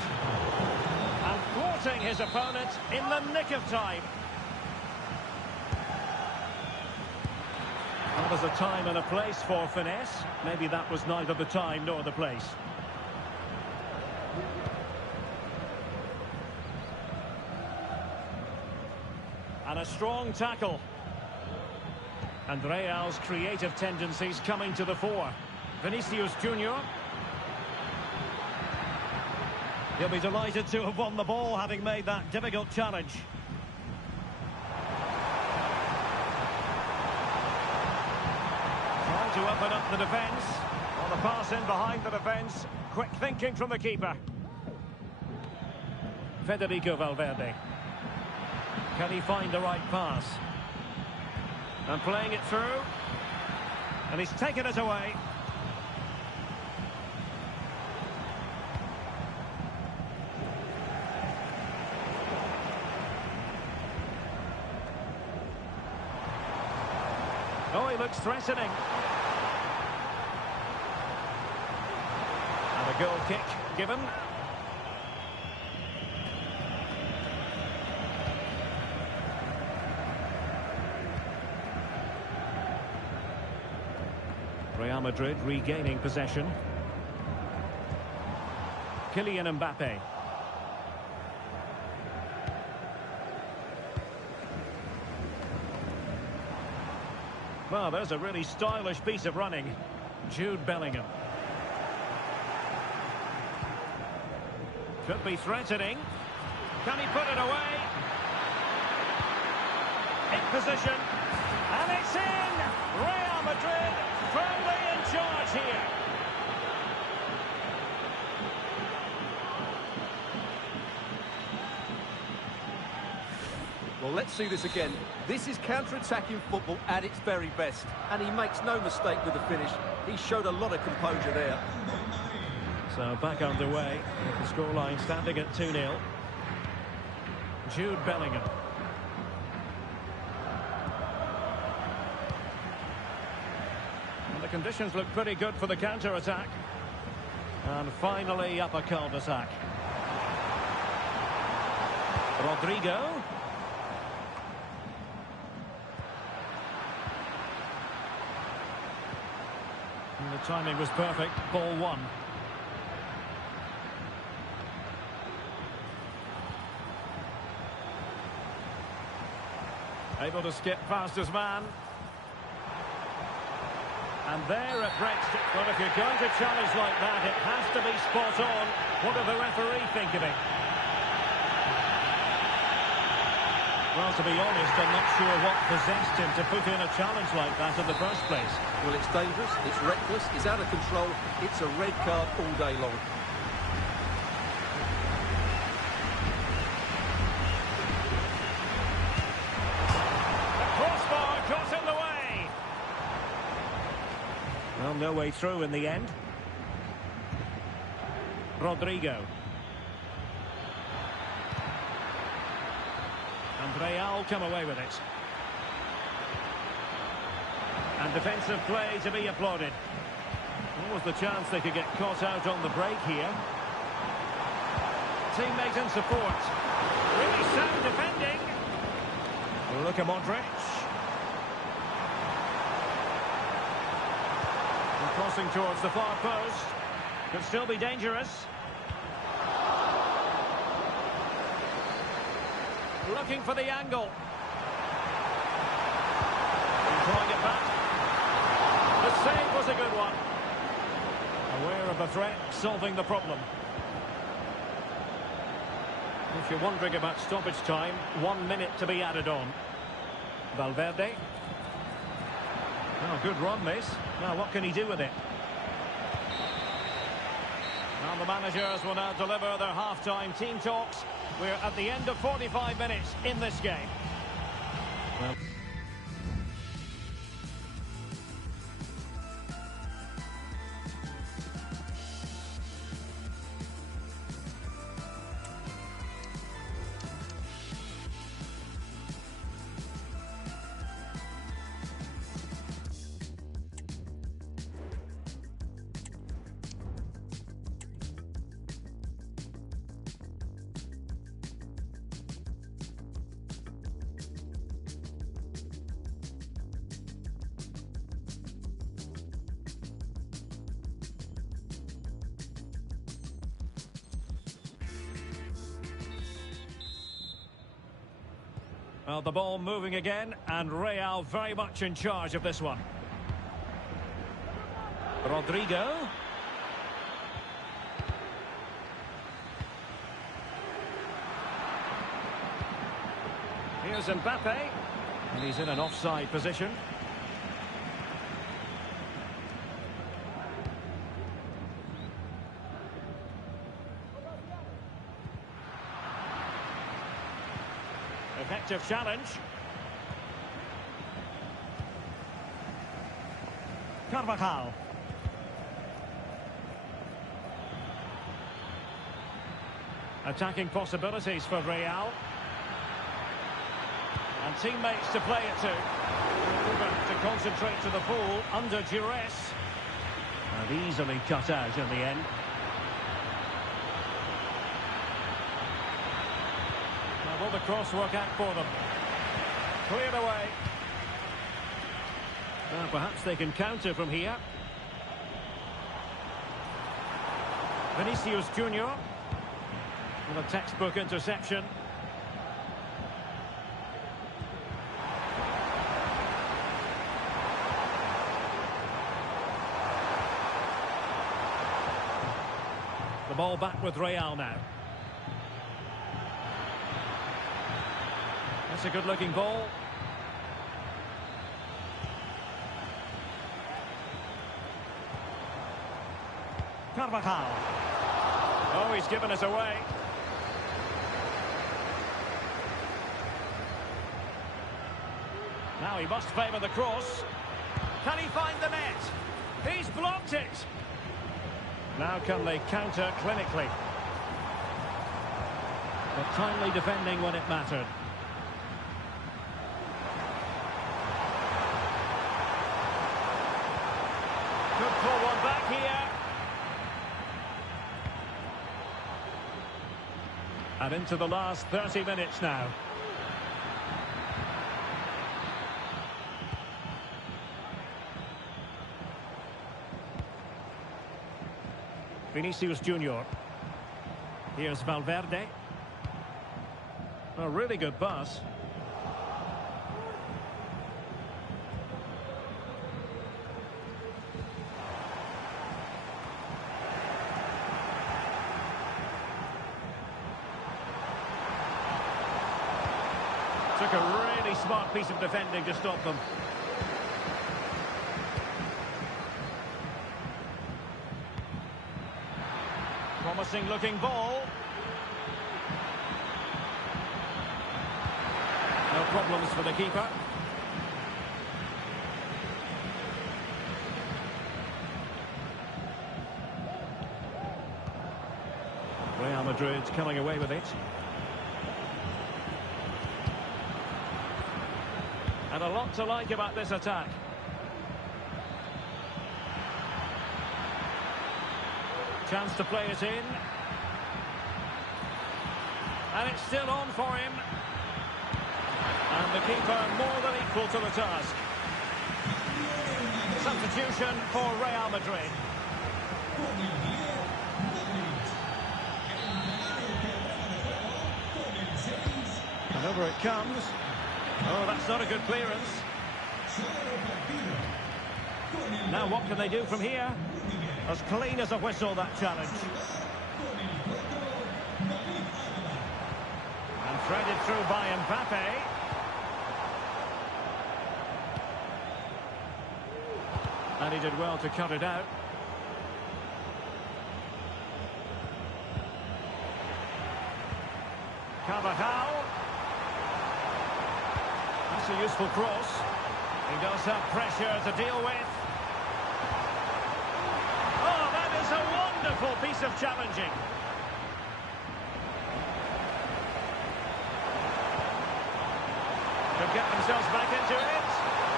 And thwarting his opponent in the nick of time. Well, there's a time and a place for finesse. Maybe that was neither the time nor the place. And a strong tackle. And Real's creative tendencies coming to the fore. Vinicius Junior. He'll be delighted to have won the ball, having made that difficult challenge. Trying to open up the defence. On the pass in behind the defence. Quick thinking from the keeper. Federico Valverde. Can he find the right pass? And playing it through. And he's taken it away. he looks threatening. And a goal kick given. Real Madrid regaining possession. Kylian Mbappe. Well, there's a really stylish piece of running. Jude Bellingham. Could be threatening. Can he put it away? In position. And it's in! Real Madrid firmly in charge here. Well, let's see this again. This is counter-attacking football at its very best. And he makes no mistake with the finish. He showed a lot of composure there. So back underway. The scoreline standing at 2-0. Jude Bellingham. And the conditions look pretty good for the counter-attack. And finally up a cul-de-sac. Rodrigo. And the timing was perfect. Ball one. Able to skip past his man. And there it breaks. But if you're going to challenge like that, it has to be spot on. What did the referee think of it? Well, to be honest, I'm not sure what possessed him to put in a challenge like that in the first place. Well, it's dangerous, it's reckless, it's out of control. It's a red card all day long. Got in the way. Well, no way through in the end. Rodrigo. And Real come away with it. And defensive play to be applauded. What was the chance they could get caught out on the break here? Teammate and support. Really sound defending. Look at Modric. Crossing towards the far post. Could still be dangerous. Looking for the angle. Throwing it back. The save was a good one. Aware of the threat, solving the problem. If you're wondering about stoppage time, 1 minute to be added on. Valverde. Oh, good run, this. Now, what can he do with it? Well, the managers will now deliver their half-time team talks. We're at the end of 45 minutes in this game. Well, well, the ball moving again, and Real very much in charge of this one. Rodrigo. Here's Mbappe. And he's in an offside position. Effective challenge. Carvajal. Attacking possibilities for Real. And teammates to play it to. to concentrate to the full under duress. And easily cut out in the end. Now will the cross work out for them? Cleared away. Now perhaps they can counter from here. Vinicius Junior with a textbook interception. The ball back with Real now. That's a good-looking ball. Carvajal. Oh, he's given us away. Now he must favour the cross. Can he find the net? He's blocked it. Now can they counter clinically? But timely defending when it mattered. Could pull one back here. And into the last 30 minutes now. Vinicius Junior. Here's Valverde. A really good pass. Took a really smart piece of defending to stop them. Promising looking ball. No problems for the keeper. Real Madrid coming away with it. And a lot to like about this attack. Chance to play it in. And it's still on for him. And the keeper more than equal to the task. Substitution for Real Madrid. And over it comes. Oh, that's not a good clearance. Now what can they do from here? As clean as a whistle, that challenge. And threaded through by Mbappe. And he did well to cut it out. Carvajal. That's a useful cross. He does have pressure to deal with. Oh, that is a wonderful piece of challenging. Could get themselves back into it.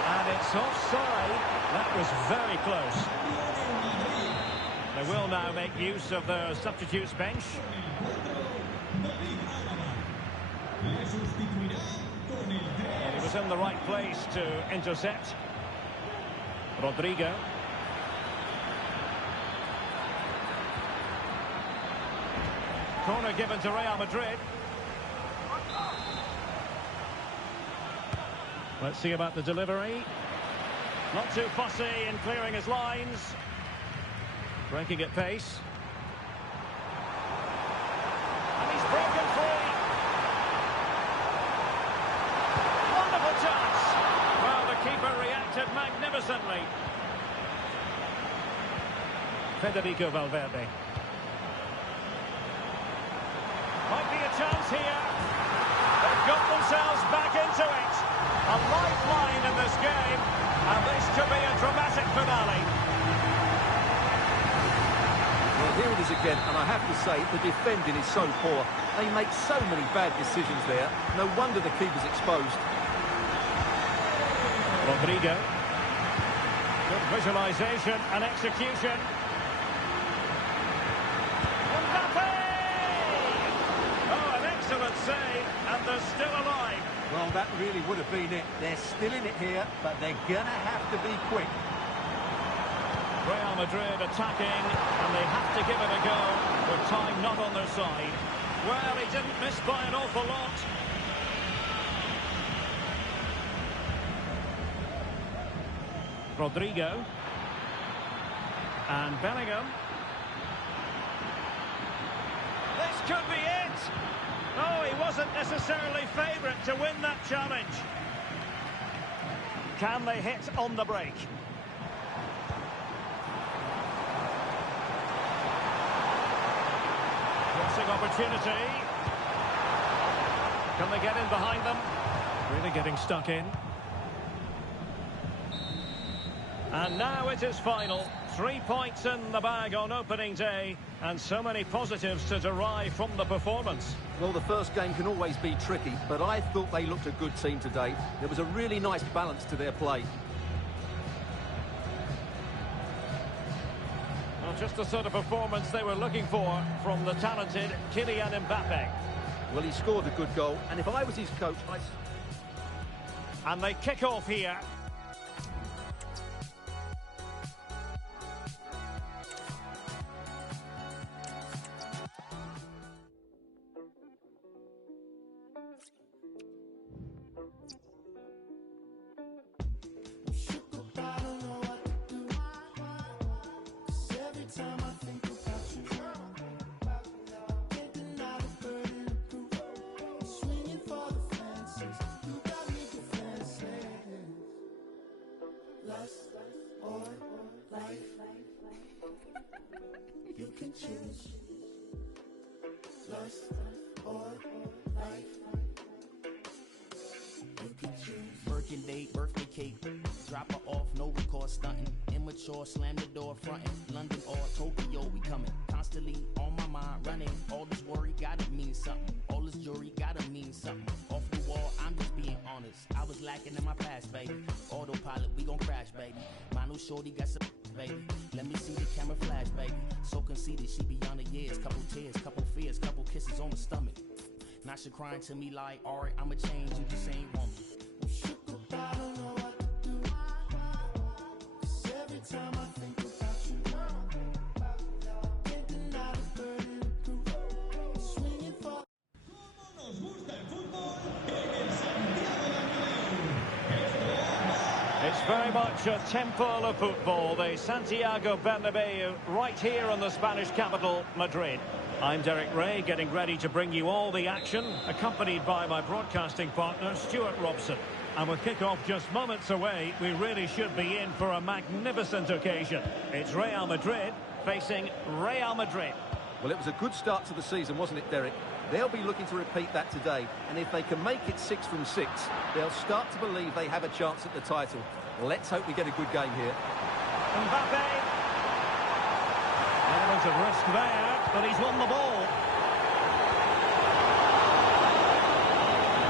And it's offside. That was very close. They will now make use of their substitutes bench. And he was in the right place to intercept. Rodrigo. Corner given to Real Madrid. Let's see about the delivery. Not too fussy in clearing his lines. Breaking at pace. And he's broken free. Wonderful chance. Well, the keeper reacted magnificently. Federico Valverde. Might be a chance here. They've got themselves back into it. A lifeline in this game, and this could be a dramatic finale. Well, here it is again, and I have to say, the defending is so poor. They make so many bad decisions there. No wonder the keeper's exposed. Well, Rodrigo. Good visualization and execution. Mbappe! Oh, an excellent save, and they're still alive. Well, that really would have been it. They're still in it here, but they're going to have to be quick. Real Madrid attacking, and they have to give it a go, with time not on their side. Well, he didn't miss by an awful lot. Rodrigo. And Bellingham. This could be it! Oh, he wasn't necessarily favourite to win that challenge. Can they hit on the break? Crossing opportunity. Can they get in behind them? Really getting stuck in. And now it is final. 3 points in the bag on opening day, and so many positives to derive from the performance. Well, the first game can always be tricky, but I thought they looked a good team today. There was a really nice balance to their play. Well, just the sort of performance they were looking for from the talented Kylian Mbappe. Well, he scored a good goal, and if I was his coach, And they kick off here. You can choose lust or life. You can choose. Birkin date, birthday cake, drop her off, no record stunting. Immature, slam the door fronting. London or Tokyo, we coming. Constantly on my mind, running. All this worry gotta mean something. All this jewelry gotta mean something. Off the wall, I'm just being honest. I was lacking in my past, baby. Autopilot, we gon' crash, baby. My new shorty got some, baby. Let me see the camera flash, baby. So conceited, she beyond the years. Couple tears, couple fears, couple kisses on the stomach. Now she crying to me like, alright, I'ma change, you just ain't want me. I don't know what to do. 'Cause every time I think about you, I can't deny the burden of proof. Swinging for. It's very much a temple of football, the Santiago Bernabeu, right here in the Spanish capital, Madrid. I'm Derek Ray, getting ready to bring you all the action, accompanied by my broadcasting partner, Stuart Robson. And with kick-off just moments away, we really should be in for a magnificent occasion. It's Real Madrid facing Real Madrid. well, it was a good start to the season, wasn't it, Derek? They'll be looking to repeat that today, and if they can make it 6 from 6, they'll start to believe they have a chance at the title. Let's hope we get a good game here. Mbappe. Element of risk there, but he's won the ball.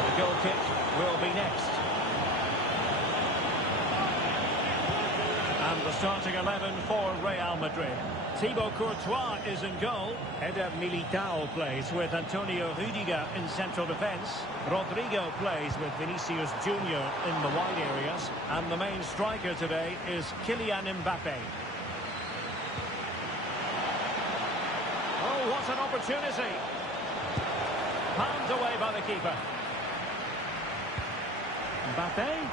The goal kick will be next. And the starting 11 for Real Madrid. Thibaut Courtois is in goal. Eder Militao plays with Antonio Rüdiger in central defence. Rodrigo plays with Vinicius Junior in the wide areas. And the main striker today is Kylian Mbappe. Oh, what an opportunity. Palmed away by the keeper. Mbappe.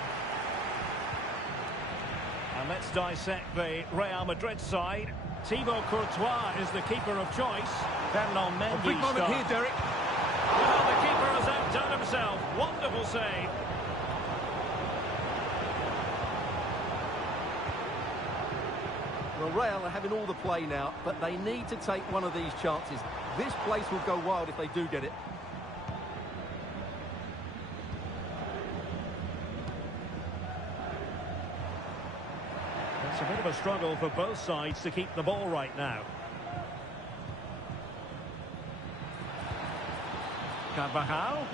And let's dissect the Real Madrid side. Thibaut Courtois is the keeper of choice. Fernand Mendy. A big moment here, Derek. Well, the keeper has outdone himself. Wonderful save. Well, Real are having all the play now, but they need to take one of these chances. This place will go wild if they do get it. It's a bit of a struggle for both sides to keep the ball right now. Carvajal.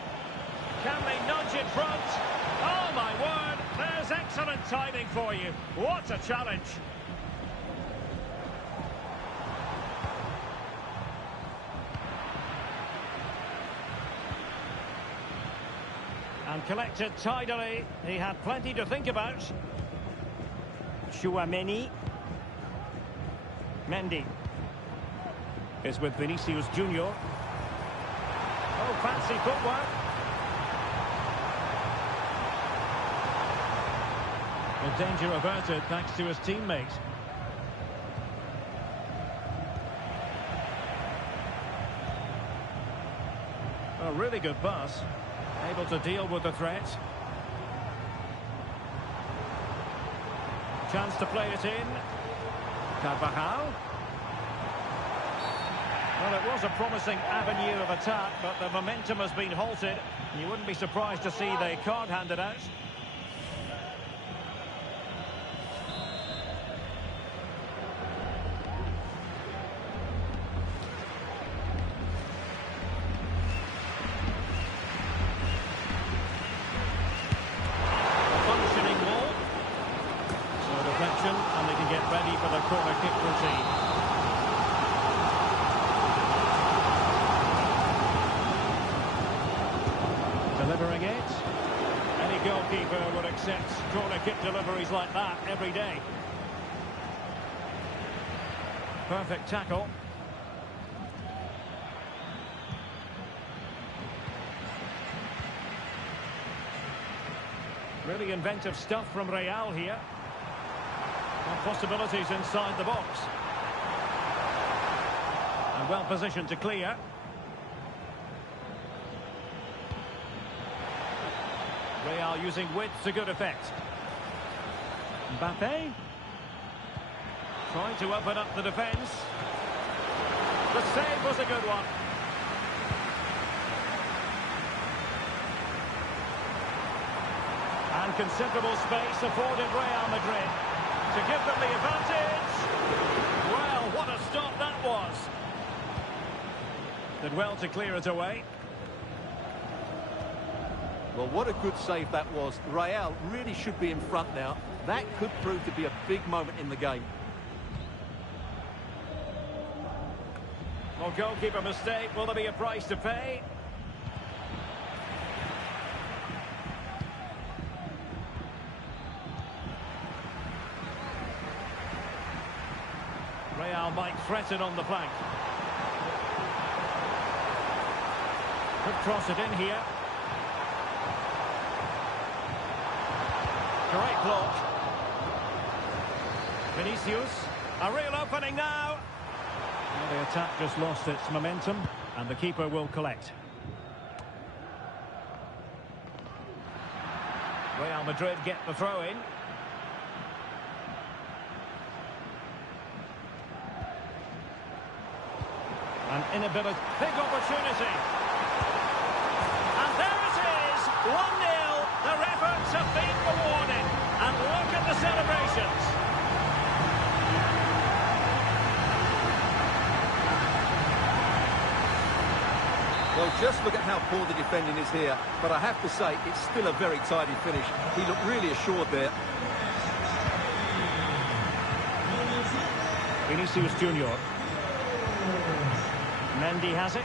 Can they nudge in front? Oh, my word. There's excellent timing for you. What a challenge. And collected tidily. He had plenty to think about. Chouameni. Mendy is with Vinicius Junior. Oh, fancy footwork. The danger averted thanks to his teammate. A really good pass. Able to deal with the threat. Chance to play it in. Carvajal. Well, it was a promising avenue of attack, but the momentum has been halted. You wouldn't be surprised to see the card handed out. And they can get ready for the corner kick routine. Delivering it. Any goalkeeper would accept corner kick deliveries like that every day. Perfect tackle. Really inventive stuff from Real here. Possibilities inside the box. And well positioned to clear. Real using width to good effect. Mbappe. Trying to open up the defence. The save was a good one. And considerable space afforded Real Madrid to give them the advantage. Well, what a stop that was. Did well to clear it away. Well, what a good save that was. Real really should be in front now. That could prove to be a big moment in the game. Well, goalkeeper mistake. Will there be a price to pay? Real might threaten on the flank. Could cross it in here. Great block. Vinicius. A real opening now. Well, the attack just lost its momentum, and the keeper will collect. Real Madrid get the throw in. An inability, big opportunity. And there it is, 1-0. Their efforts have been rewarded. And look at the celebrations. Well, just look at how poor the defending is here. But I have to say, it's still a very tidy finish. He looked really assured there. Vinicius Junior. Mendy has it.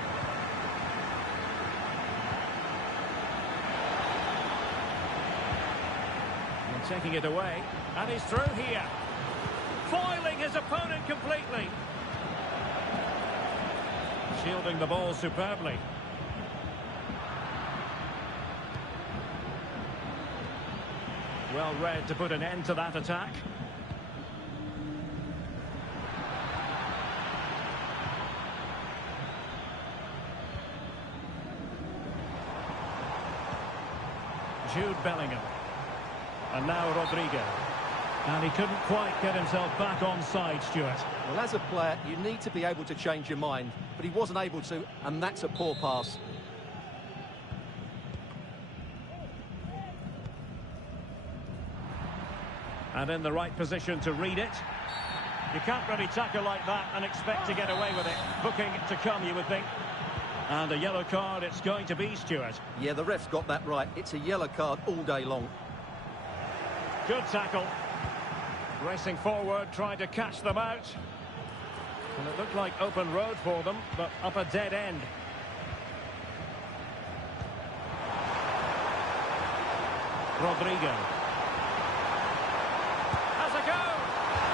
And taking it away. And he's through here. Foiling his opponent completely. Shielding the ball superbly. Well read to put an end to that attack. Jude Bellingham. And now Rodrigo. And he couldn't quite get himself back on side, Stuart. Well, as a player, you need to be able to change your mind. But he wasn't able to, and that's a poor pass. And in the right position to read it. You can't really tackle like that and expect to get away with it. Booking to come, you would think. And a yellow card it's going to be, Stuart. Yeah, the ref's got that right. It's a yellow card all day long. Good tackle. Racing forward, trying to catch them out. And it looked like open road for them, but up a dead end. Rodrigo. Has a go.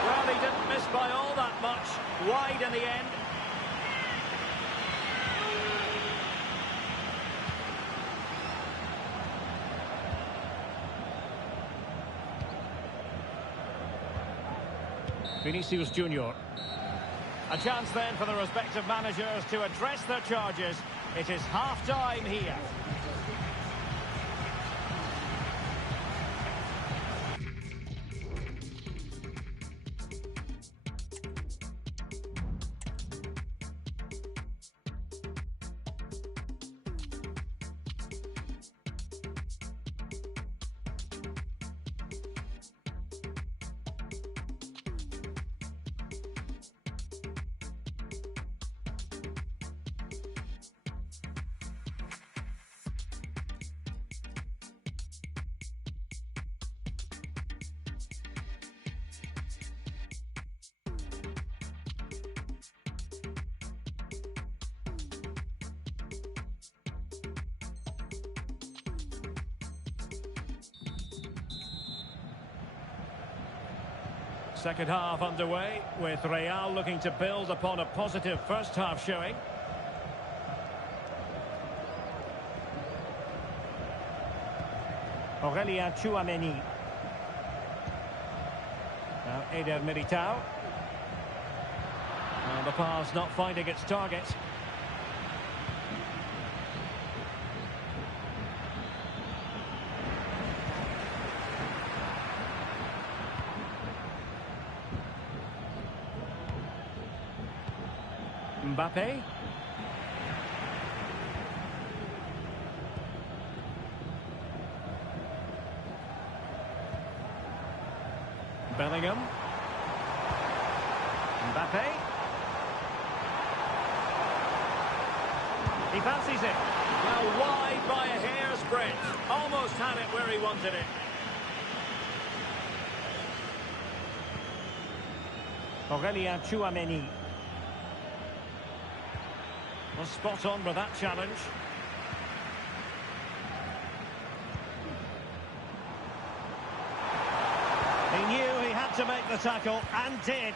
Well, he didn't miss by all that much. Wide in the end. Vinicius Junior. A chance then for the respective managers to address their charges. It is half-time here. Second half underway, with Real looking to build upon a positive first half showing. Aurélien Tchouameni. Now Eder Militao. And the pass not finding its target. Mbappe. Bellingham. Mbappe. He fancies it. Well, wide by a hair's breadth. Almost had it where he wanted it. Aurélien Tchouameni. Was spot on with that challenge. He knew he had to make the tackle, and did.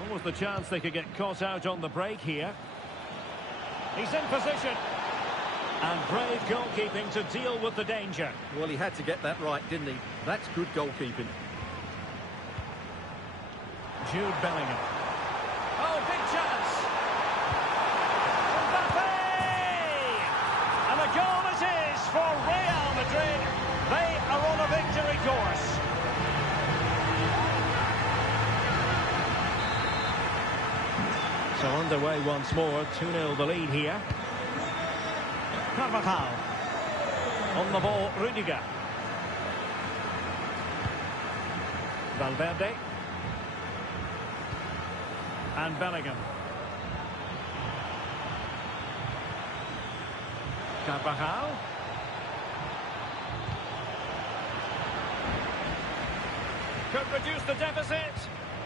What was the chance they could get caught out on the break here? He's in position. And brave goalkeeping to deal with the danger. Well, he had to get that right, didn't he? That's good goalkeeping. Jude Bellingham. Oh, big chance. Mbappe! And a goal it is for Real Madrid. They are on a victory course. So underway once more, 2-0 the lead here. Carvajal. On the ball, Rudiger. Valverde. And Bellingham. Carvajal. Could reduce the deficit.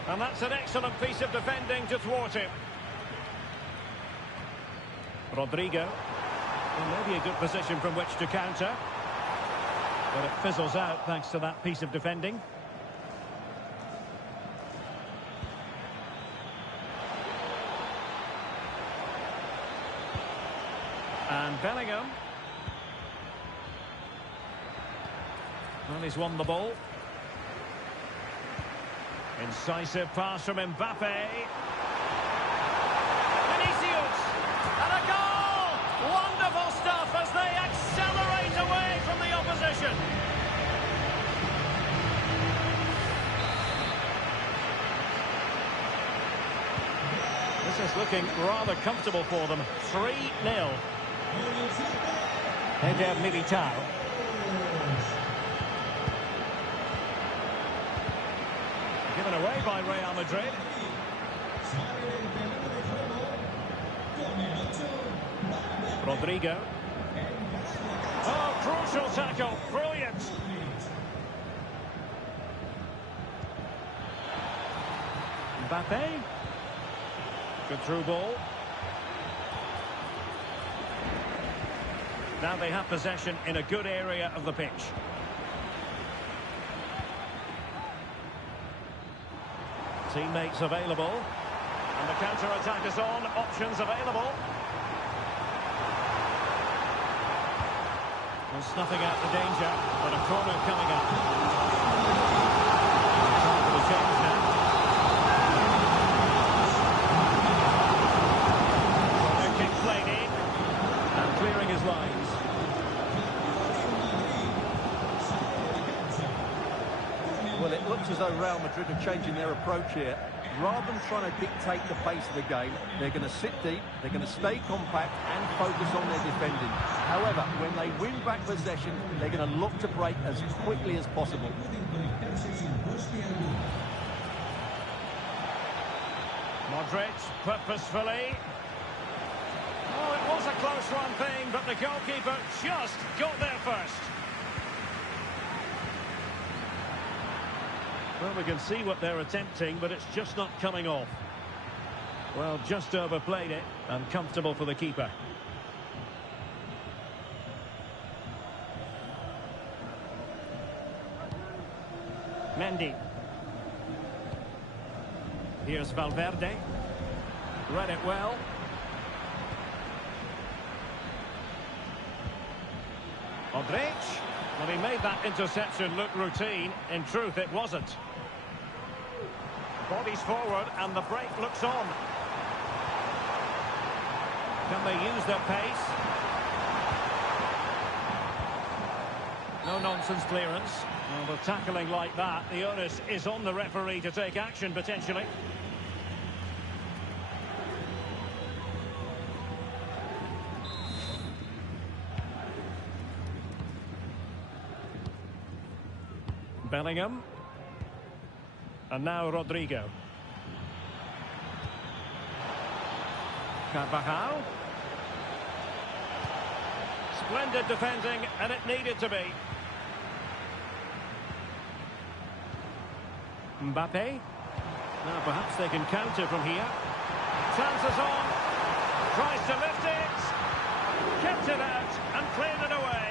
And that's an excellent piece of defending to thwart him. Rodrigo. Well, maybe a good position from which to counter. But it fizzles out thanks to that piece of defending. And Bellingham. Well, he's won the ball. Incisive pass from Mbappe. Vinicius. And a goal! Wonderful stuff as they accelerate away from the opposition. This is looking rather comfortable for them. 3-0. Eder Militao. Given away by Real Madrid. Rodrigo. Oh, crucial tackle. Brilliant. Mbappe. Good through ball. Now they have possession in a good area of the pitch. Teammates available. And the counter-attack is on. Options available. And snuffing out the danger, but a corner coming up. Time for the change now. Corner kick played in. And clearing his lines. Well, it looks as though Real Madrid are changing their approach here. Rather than trying to dictate the pace of the game, they're going to sit deep, they're going to stay compact and focus on their defending. However, when they win back possession, they're going to look to break as quickly as possible. Modric, purposefully. Oh, it was a close run thing, but the goalkeeper just got there first. Well, we can see what they're attempting, but it's just not coming off. Well, just overplayed it, and comfortable for the keeper. Mendy. Here's Valverde. Read it well. Modric. Well, he made that interception look routine. In truth, it wasn't. Bodies forward, and the break looks on. Can they use their pace? No-nonsense clearance. Well, with tackling like that, the onus is on the referee to take action, potentially. Bellingham. And now Rodrigo. Carvajal. Splendid defending, and it needed to be. Mbappe. Now perhaps they can counter from here. Chances on. Tries to lift it. Kept it out and cleared it away.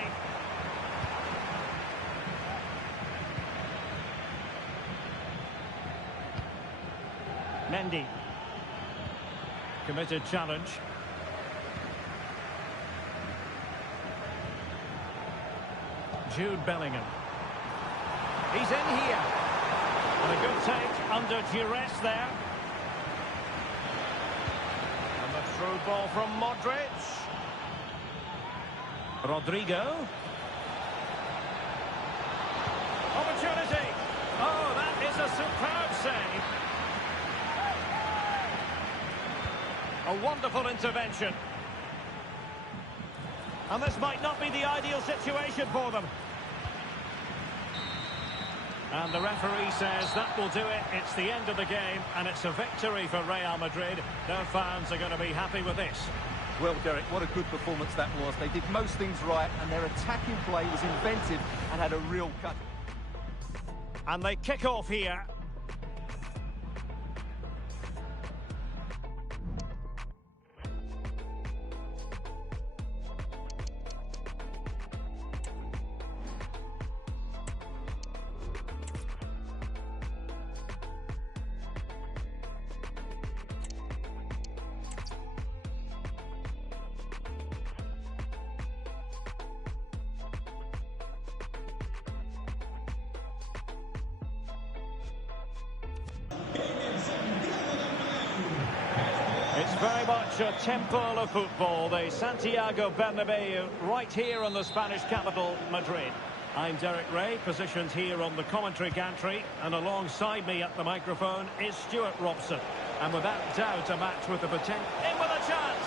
Mendy. Committed challenge. Jude Bellingham. He's in here. And a good take under duress there. And the through ball from Modric. Rodrigo. Opportunity. Oh, that is a superb save. A wonderful intervention. And this might not be the ideal situation for them. And the referee says that will do it. It's the end of the game, and it's a victory for Real Madrid. Their fans are going to be happy with this. Well, Derek, what a good performance that was. They did most things right, and their attacking play was inventive and had a real cut. And they kick off here. It's very much a temple of football, the Santiago Bernabeu, right here in the Spanish capital, Madrid. I'm Derek Ray, positioned here on the commentary gantry, and alongside me at the microphone is Stuart Robson. And without doubt, a match with the potential. In with a chance!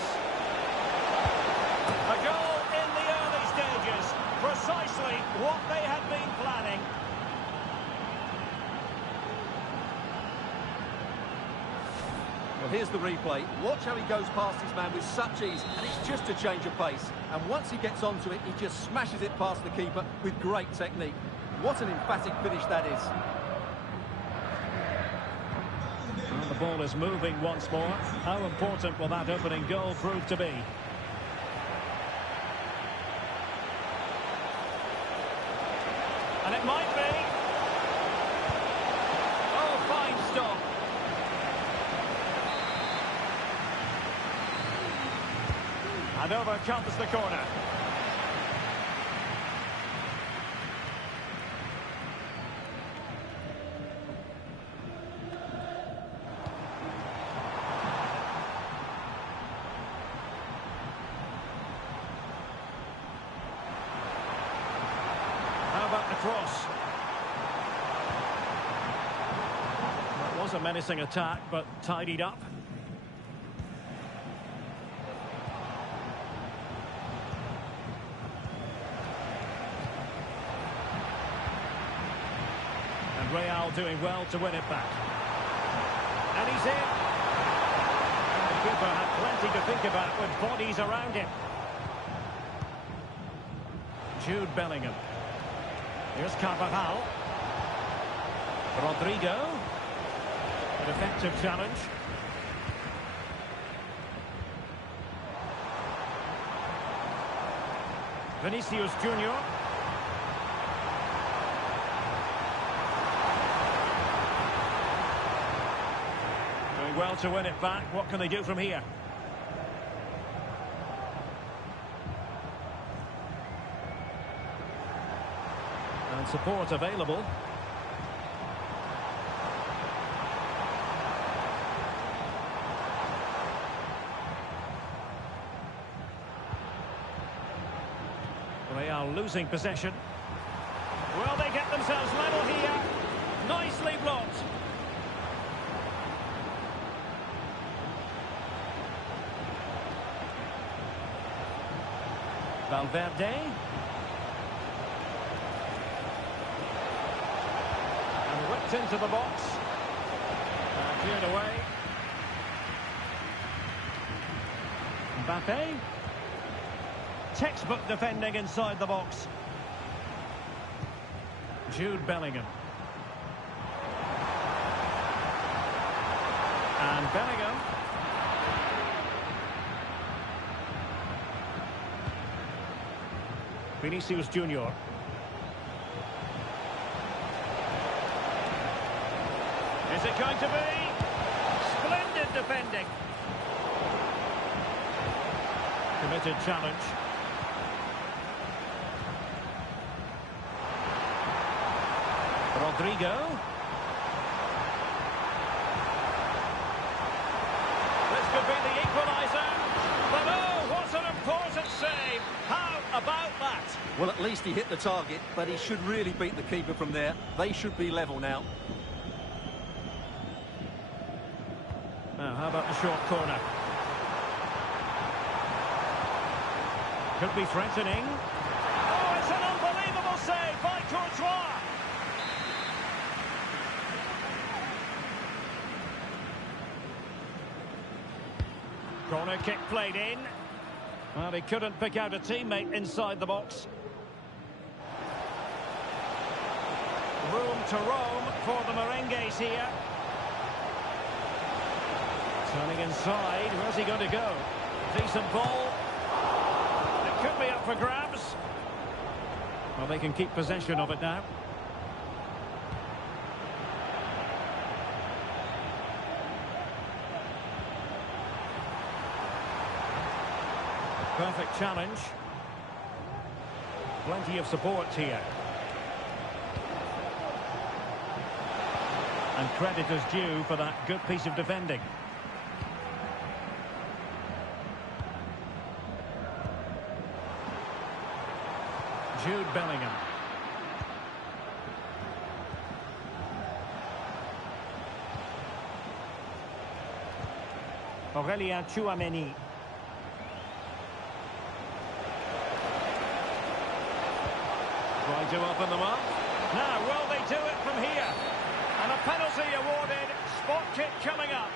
A goal in the early stages, precisely what they had been planning. Well, here's the replay. Watch how he goes past his man with such ease, and it's just a change of pace. And once he gets onto it, he just smashes it past the keeper with great technique. What an emphatic finish that is. Well, the ball is moving once more. How important will that opening goal prove to be? And it might be. Oh, fine stop. And over comes the corner. How about the cross? That was a menacing attack, but tidied up. And Real doing well to win it back. And he's in. And the keeper had plenty to think about with bodies around him. Jude Bellingham. Here's Carvajal. Rodrigo. An effective challenge. Vinicius Junior. Doing well to win it back. What can they do from here? And support available. They are losing possession. Well, they get themselves level here. Nicely blocked. Valverde. And whipped into the box. And cleared away. Mbappe. Textbook defending inside the box. Jude Bellingham. And Bellingham. Vinicius Junior. Is it going to be? Splendid defending. Committed challenge. Rodrigo. This could be the equaliser. But oh, what an important save. How about that? Well, at least he hit the target, but he should really beat the keeper from there. They should be level now. Now, how about the short corner? Could be threatening. Oh, it's an unbelievable save by Courtois. Corner kick played in. Well, he couldn't pick out a teammate inside the box. Room to roam for the Merengues here. Turning inside, where's he going to go? Decent ball. It could be up for grabs. Well, they can keep possession of it now. Perfect challenge. Plenty of support here. And credit is due for that good piece of defending. Jude Bellingham. Aurélien Tchouameni. Trying to open them up. Now, will they do it from here? And a penalty awarded. Spot kick coming up.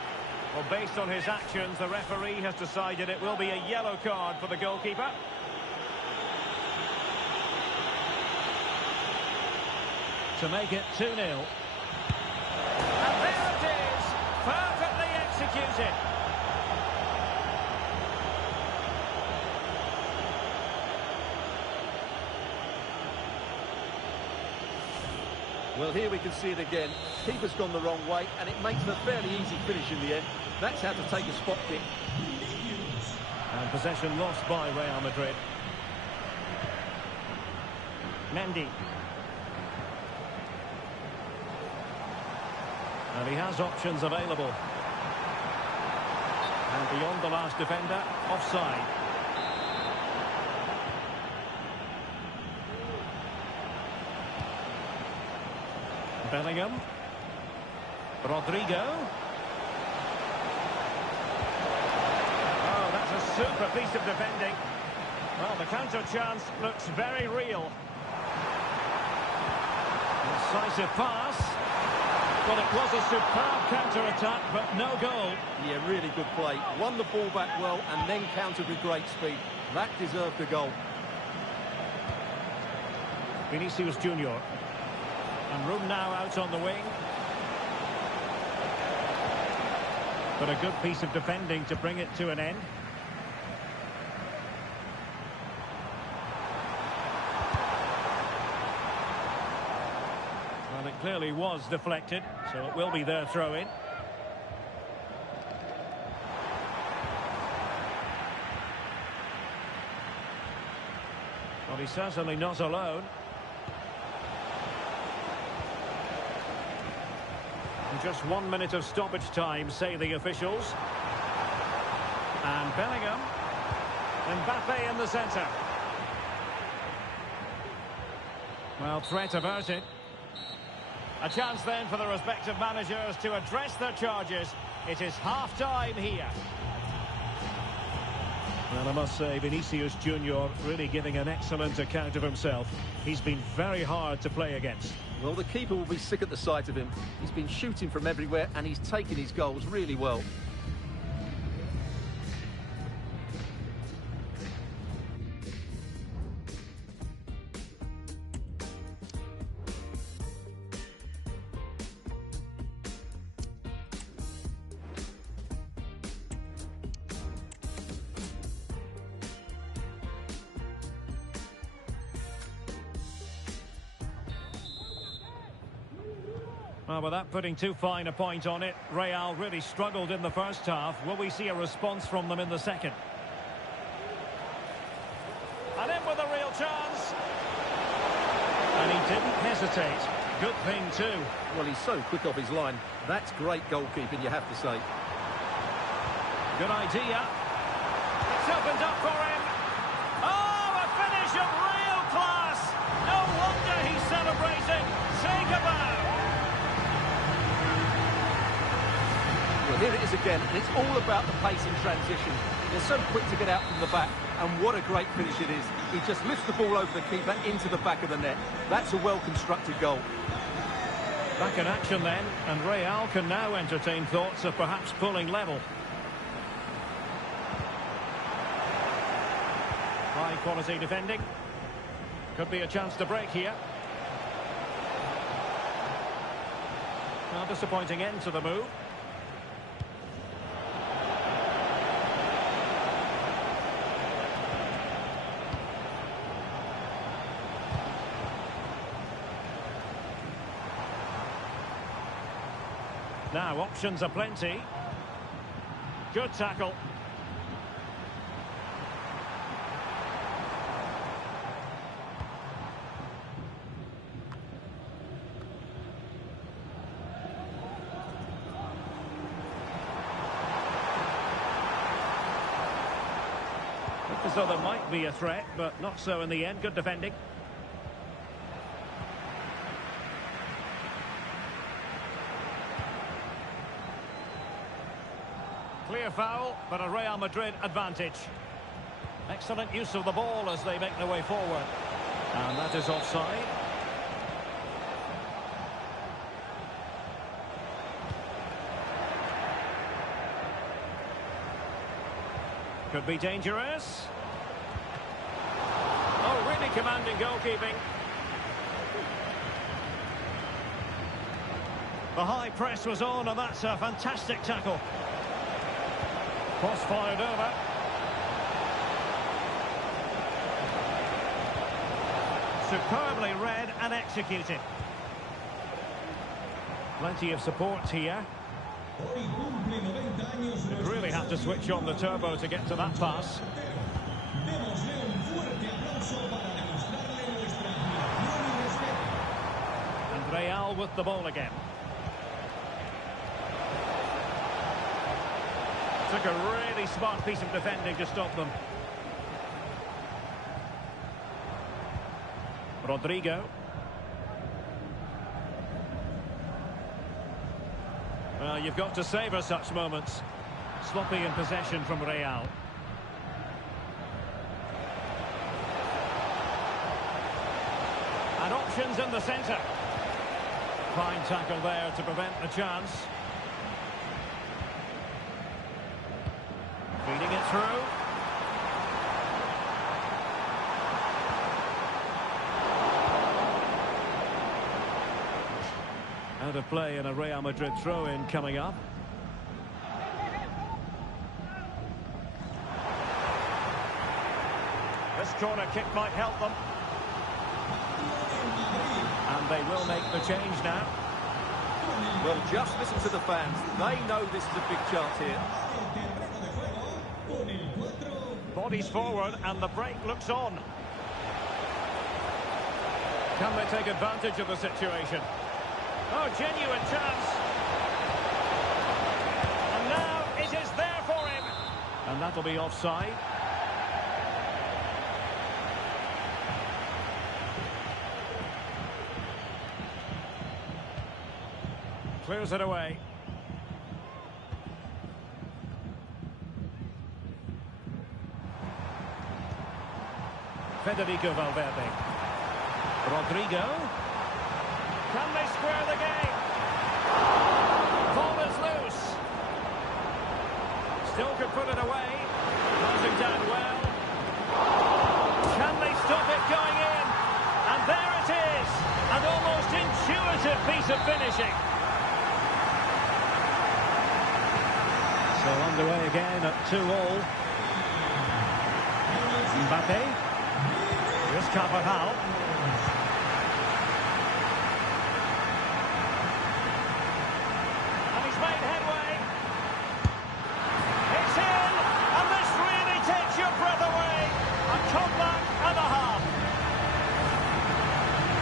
Well, based on his actions, the referee has decided it will be a yellow card for the goalkeeper. To make it 2-0. And there it is. Perfectly shoot it. Well, here we can see it again. Keeper's gone the wrong way, and it makes a fairly easy finish in the end. That's how to take a spot kick. And possession lost by Real Madrid. Mendy. And he has options available. And beyond the last defender, offside. Bellingham. Rodrigo. Oh, that's a super piece of defending. Well, the counter chance looks very real. Decisive pass. Well, it was a superb counter-attack, but no goal. Yeah, really good play. Won the ball back well and then countered with great speed. That deserved a goal. Vinicius Junior. And room now out on the wing. But a good piece of defending to bring it to an end. Well, it clearly was deflected, so it will be their throw-in. Well, he's certainly not alone. Just 1 minute of stoppage time, say the officials. And Bellingham. Mbappe in the centre. Well, threat averted. A chance then for the respective managers to address their charges. It is half-time here. Well, I must say, Vinicius Junior really giving an excellent account of himself. He's been very hard to play against. Well, the keeper will be sick at the sight of him. He's been shooting from everywhere and he's taken his goals really well. Well, without putting too fine a point on it, Real really struggled in the first half. Will we see a response from them in the second? And in with a real chance. And he didn't hesitate. Good thing, too. Well, he's so quick off his line. That's great goalkeeping, you have to say. Good idea. It's opened up for him. Oh, a finish of real class. No wonder he's celebrating. Take a bow. Well, here it is again, and it's all about the pace and transition. They're so quick to get out from the back, and what a great finish it is. He just lifts the ball over the keeper into the back of the net. That's a well-constructed goal. Back in action then, and Real can now entertain thoughts of perhaps pulling level. High-quality defending. Could be a chance to break here. Well, disappointing end to the move. Now, options are plenty. Good tackle. Looked as though there might be a threat, but not so in the end. Good defending. Clear foul, but a Real Madrid advantage. Excellent use of the ball as they make their way forward. And that is offside. Could be dangerous. Oh, really commanding goalkeeping. The high press was on, and that's a fantastic tackle. Cross fired over. Superbly read and executed. Plenty of support here. You'd really have to switch on the turbo to get to that pass. And Real with the ball again. Took a really smart piece of defending to stop them. Rodrigo. Well, you've got to savour such moments. Sloppy in possession from Real. And options in the centre. Fine tackle there to prevent the chance. Feeding it through. Out of play in a Real Madrid throw-in coming up. This corner kick might help them. And they will make the change now. Well, just listen to the fans. They know this is a big chance here. Bodies forward and the break looks on. Can they take advantage of the situation? Oh, genuine chance. And now it is there for him. And that'll be offside. Clears it away. Federico Valverde. Rodrigo. Can they square the game? Ball is loose. Still could put it away. Passing down well. Can they stop it going in? And there it is. An almost intuitive piece of finishing. So underway again at 2-all. Mbappe. Here's Carvajal. And he's made headway. It's in, and this really takes your breath away. A comeback and a half.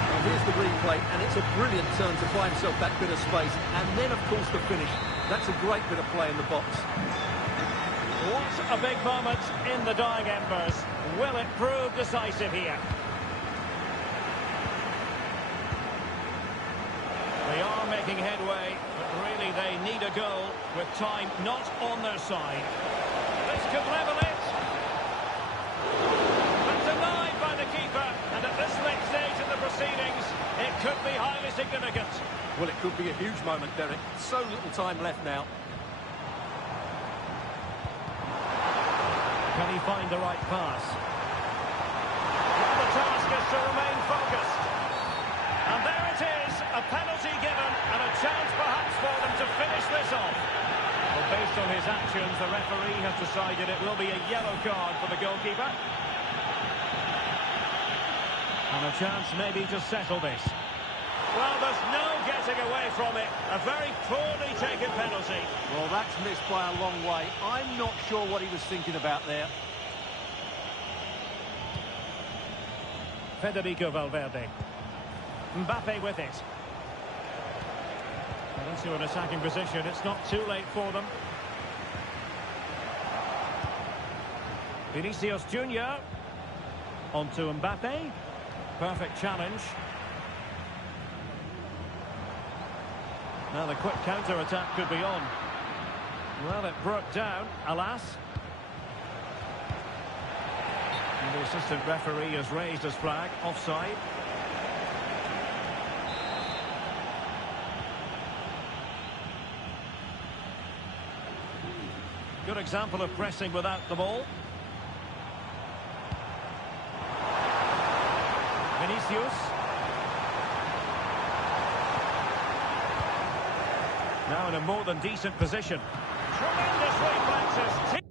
Well, here's the replay, and it's a brilliant turn to find himself that bit of space. And then, of course, the finish. That's a great bit of play in the box. What a big moment in the dying embers. Will it prove decisive here? They are making headway, but really they need a goal with time not on their side. This could level it. But denied by the keeper, and at this late stage in the proceedings, it could be highly significant. Well, it could be a huge moment, Derek. So little time left now. Can he find the right pass? Well, the task is to remain focused. And there it is, a penalty given and a chance perhaps for them to finish this off. Well, based on his actions, the referee has decided it will be a yellow card for the goalkeeper. And a chance maybe to settle this. Well, there's no getting away from it. A very poorly taken penalty. Well, that's missed by a long way. I'm not sure what he was thinking about there. Federico Valverde. Mbappe with it. Well, into an attacking position. It's not too late for them. Vinicius Junior. On to Mbappe. Perfect challenge. Now the quick counter-attack could be on. Well, it broke down, alas. And the assistant referee has raised his flag, offside. Good example of pressing without the ball. Vinicius. Now in a more than decent position. Tremendous reflexes.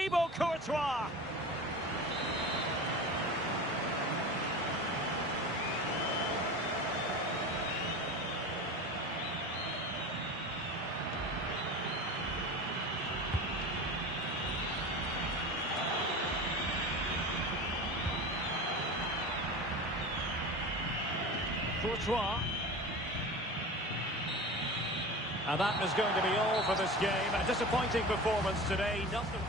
Thibaut Courtois. Courtois. And that is going to be all for this game. A disappointing performance today. Nothing.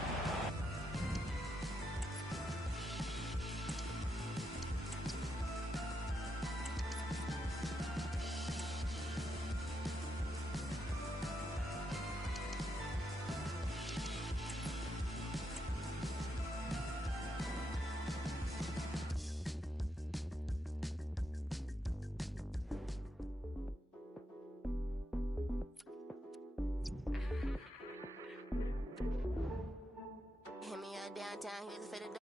Downtown, here's for the